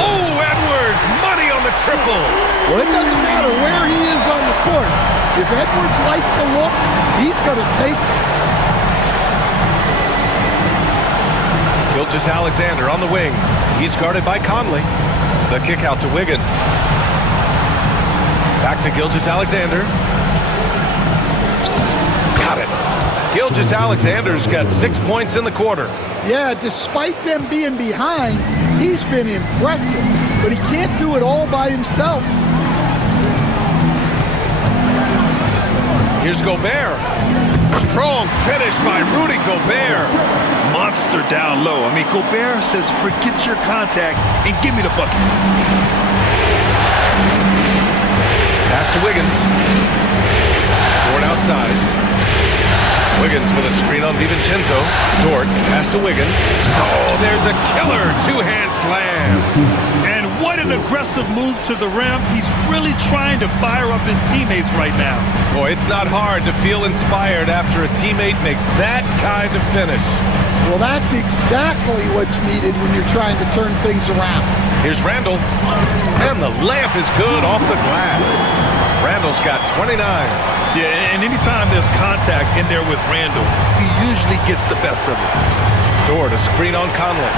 Oh, Edwards! Money on the triple. Well, it doesn't matter where he is on the court. If Edwards likes a look, he's going to take it. Gilgeous-Alexander on the wing. He's guarded by Conley. The kick out to Wiggins. Back to Gilgeous-Alexander. Got it. Gilgeous-Alexander's got 6 points in the quarter. Yeah, despite them being behind, he's been impressive, but he can't do it all by himself. Here's Gobert. Strong finish by Rudy Gobert. Monster down low. I mean, Gobert says, forget your contact and give me the bucket. Pass to Wiggins. Dort outside. Wiggins with a screen on DiVincenzo. Dort, pass to Wiggins. Oh, there's a killer two-hand slam. And what an aggressive move to the rim. He's really trying to fire up his teammates right now. Boy, it's not hard to feel inspired after a teammate makes that kind of finish. Well, that's exactly what's needed when you're trying to turn things around. Here's Randall. And the layup is good off the glass. Randall's got 29. Yeah, and anytime there's contact in there with Randall, he usually gets the best of it. Dort, a screen on Conley.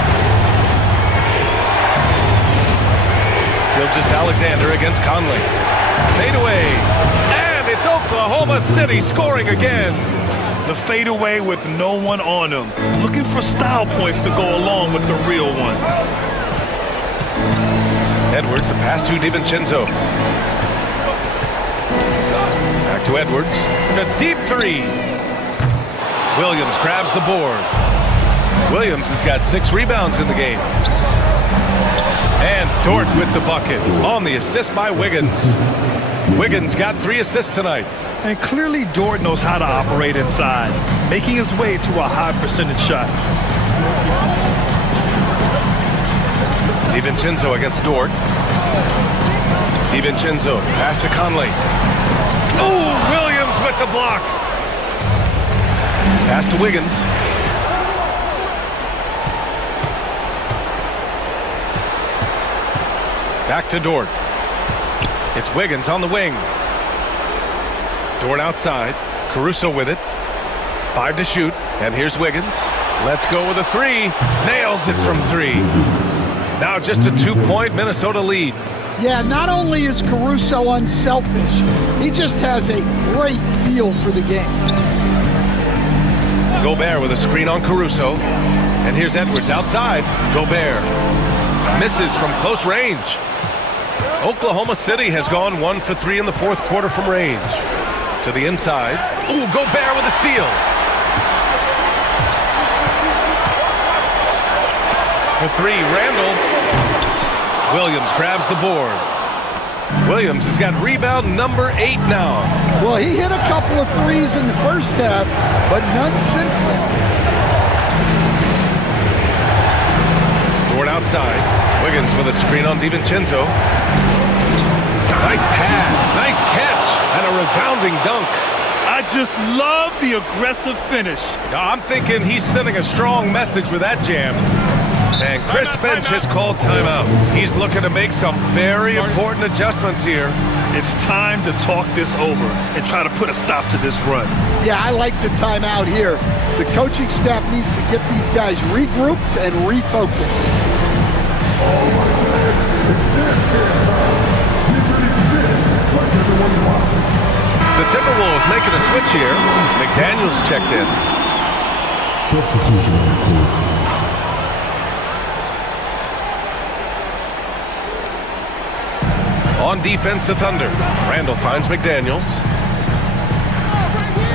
Gilgeous-Alexander against Conley. Fadeaway. And it's Oklahoma City scoring again. The fadeaway with no one on him. Looking for style points to go along with the real ones. Edwards, a pass to DiVincenzo. Back to Edwards. A deep three. Williams grabs the board. Williams has got 6 rebounds in the game. And Dort with the bucket on the assist by Wiggins. Wiggins got 3 assists tonight. And clearly Dort knows how to operate inside, making his way to a high percentage shot. DiVincenzo against Dort. DiVincenzo, pass to Conley. Oh, Williams with the block. Pass to Wiggins. Back to Dort. It's Wiggins on the wing. Dort outside. Caruso with it. 5 to shoot. And here's Wiggins. Let's go with a 3. Nails it from 3. Now just a 2-point Minnesota lead. Yeah, not only is Caruso unselfish, he just has a great feel for the game. Gobert with a screen on Caruso. And here's Edwards outside. Gobert misses from close range. Oklahoma City has gone 1 for 3 in the fourth quarter from range. To the inside. Ooh, Gobert with a steal. For 3, Randall. Williams grabs the board. Williams has got rebound number 8 now. Well, he hit a couple of threes in the first half, but none since then. Board outside. Wiggins with a screen on DiVincenzo. Nice pass, nice catch, and a resounding dunk. I just love the aggressive finish. I'm thinking he's sending a strong message with that jam. And Chris Finch has called timeout. He's looking to make some very important adjustments here. It's time to talk this over and try to put a stop to this run. Yeah, I like the timeout here. The coaching staff needs to get these guys regrouped and refocused. The Timberwolves making a switch here. McDaniels checked in. Substitution. On defense, the Thunder. Randall finds McDaniels.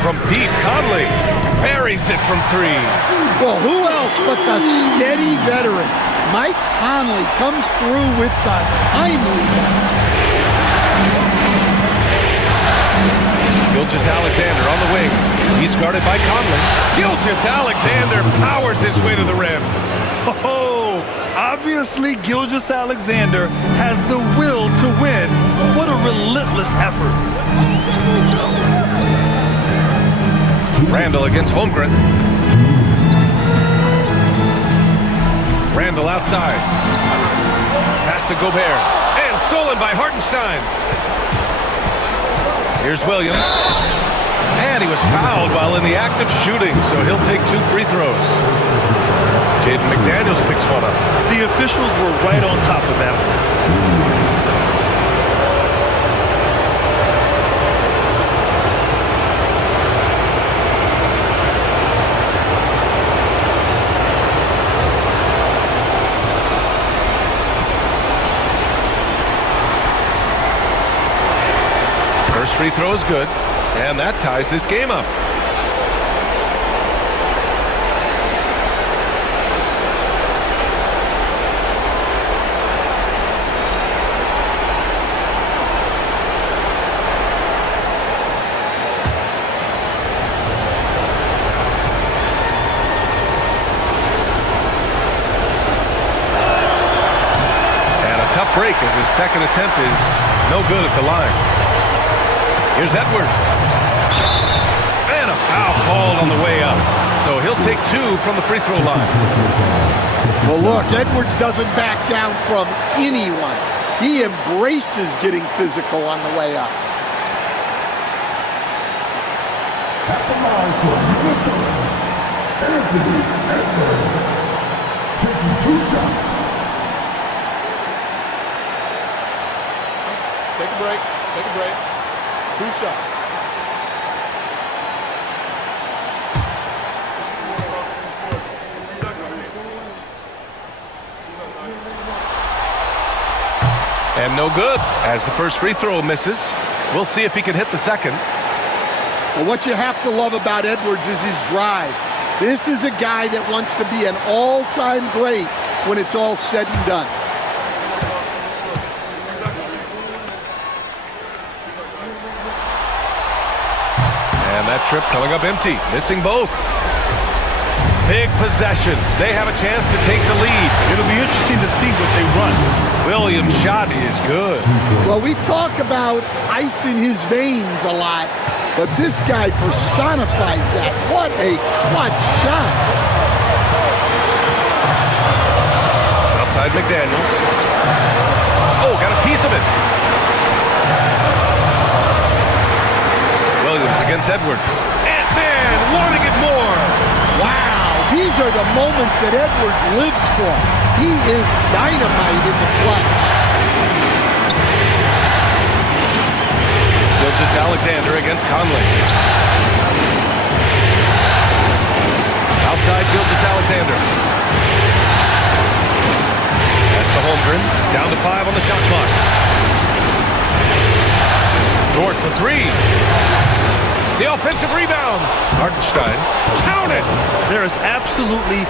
From deep, Conley buries it from 3. Well, who else but the steady veteran? Mike Conley comes through with the timely. Gilgeous-Alexander on the wing. He's guarded by Conley. Gilgeous-Alexander powers his way to the rim. Oh, obviously Gilgeous-Alexander has the will to win. What a relentless effort. Randall against Holmgren. Randall outside. Pass to Gobert. And stolen by Hartenstein. Here's Williams. And he was fouled while in the act of shooting, so he'll take 2 free throws. Jaden McDaniels picks one up. The officials were right on top of that one. First free throw is good, and that ties this game up. And a tough break as his second attempt is no good at the line. Here's Edwards. And a foul called on the way up. So he'll take 2 from the free throw line. Well, look, Edwards doesn't back down from anyone. He embraces getting physical on the way up. At the line for Minnesota, Anthony Edwards, taking 2 shots. Take a break. Take a break. 2 shots. And no good as the first free throw misses. We'll see if he can hit the second. Well, what you have to love about Edwards is his drive. This is a guy that wants to be an all-time great when it's all said and done. And that trip coming up empty, missing both. Big possession. They have a chance to take the lead. It'll be interesting to see what they run. Williams' shot is good. Well, we talk about ice in his veins a lot, but this guy personifies that. What a clutch shot. Outside McDaniels. Oh, got a piece of it. Williams against Edwards. Ant-Man wanting it more. Wow. These are the moments that Edwards lives for. He is dynamite in the clutch. Gilgeous-Alexander against Conley. Outside Gilgeous-Alexander. to Holmgren. Down to 5 on the shot clock. Dort for 3. The offensive rebound. Hartenstein. Count it! There is absolutely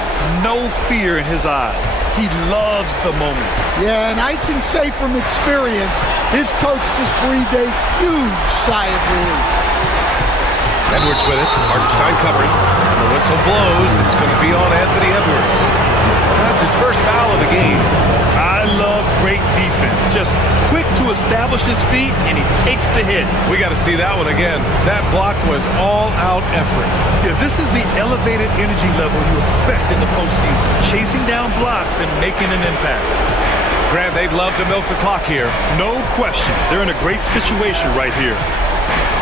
no fear in his eyes. He loves the moment. Yeah, and I can say from experience, his coach just breathed a huge sigh of relief. Edwards with it. Hartenstein covering. And the whistle blows. It's going to be on Anthony Edwards. That's his first foul of the game. I love great defense. Just quick to establish his feet, and he takes the hit. We got to see that one again. That block was all-out effort. Yeah, this is the elevated energy level you expect in the postseason. Chasing down blocks and making an impact. Grant, they'd love to milk the clock here. No question. They're in a great situation right here.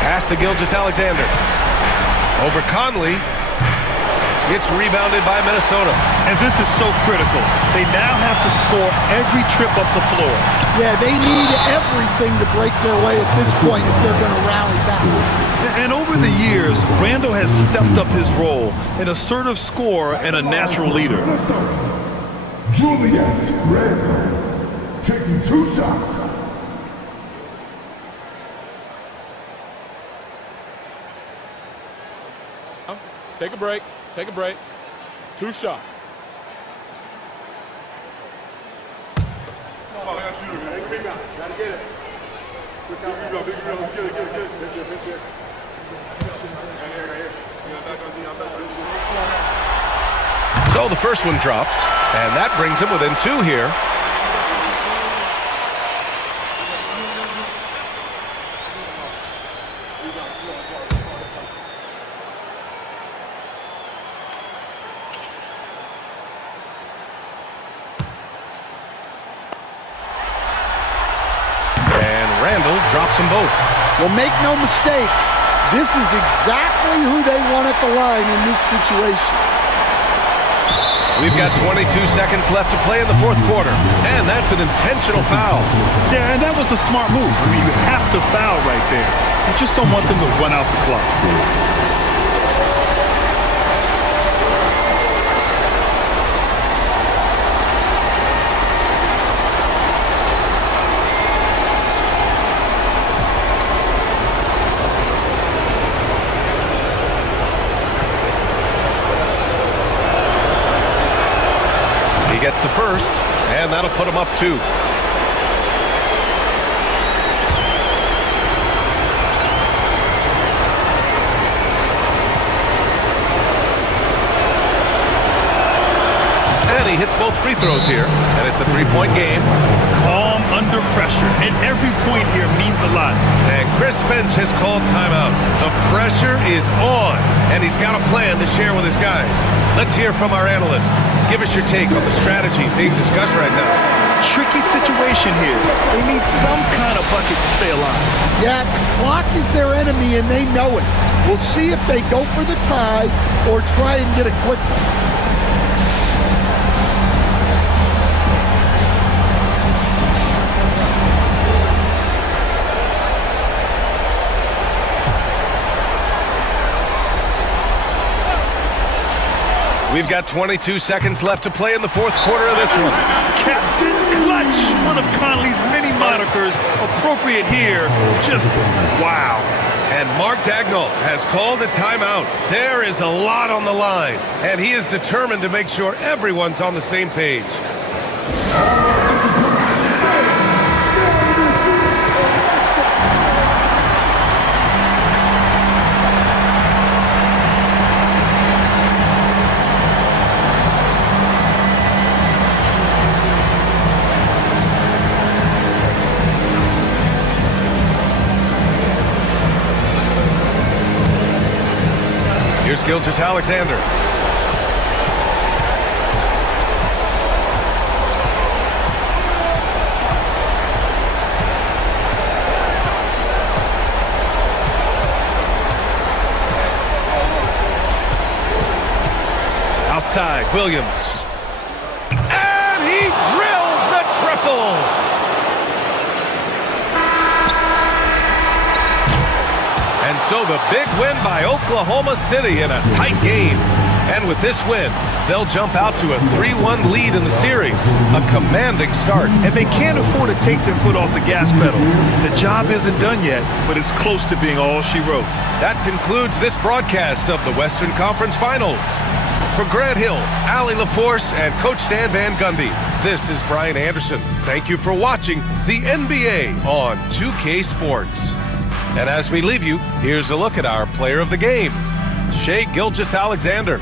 Pass to Gilgeous-Alexander. Over Conley. It's rebounded by Minnesota. And this is so critical. They now have to score every trip up the floor. Yeah, they need everything to break their way at this point if they're going to rally back. And over the years, Randle has stepped up his role, an assertive scorer and a natural leader. Julius Randle taking 2 shots. Take a break. Take a break. 2 shots. Oh, I got shooter, man. Big rebound. Gotta get it. Big rebound. Big rebound. Let's get it. Get it. Get it. Pinch it. Pinch it. Right here. So the first one drops, and that brings him within 2 here. Drops them both. Well, make no mistake, this is exactly who they want at the line in this situation. We've got 22 seconds left to play in the 4th quarter, and that's an intentional foul. Yeah, and that was a smart move. I mean, you have to foul right there. You just don't want them to run out the clock. Gets the first, and that'll put him up 2. And he hits both free throws here, and it's a 3-point game. Calm under pressure, and every point here means a lot. And Chris Finch has called timeout. The pressure is on, and he's got a plan to share with his guys. Let's hear from our analyst. Give us your take on the strategy being discussed right now. Tricky situation here. They need some kind of bucket to stay alive. Yeah, the clock is their enemy, and they know it. We'll see if they go for the tie or try and get a quick one. We've got 22 seconds left to play in the 4th quarter of this one. Captain Clutch, one of Conley's many monikers, appropriate here. Just wow. And Mark Daigneault has called a timeout. There is a lot on the line, and he is determined to make sure everyone's on the same page. Here's Gilgeous-Alexander. Outside, Williams. And he drills the triple! And so the big win by Oklahoma City in a tight game. And with this win, they'll jump out to a 3-1 lead in the series. A commanding start. And they can't afford to take their foot off the gas pedal. The job isn't done yet, but it's close to being all she wrote. That concludes this broadcast of the Western Conference Finals. For Grant Hill, Allie LaForce, and Coach Stan Van Gundy, this is Brian Anderson. Thank you for watching the NBA on 2K Sports. And as we leave you, here's a look at our player of the game, Shai Gilgeous-Alexander.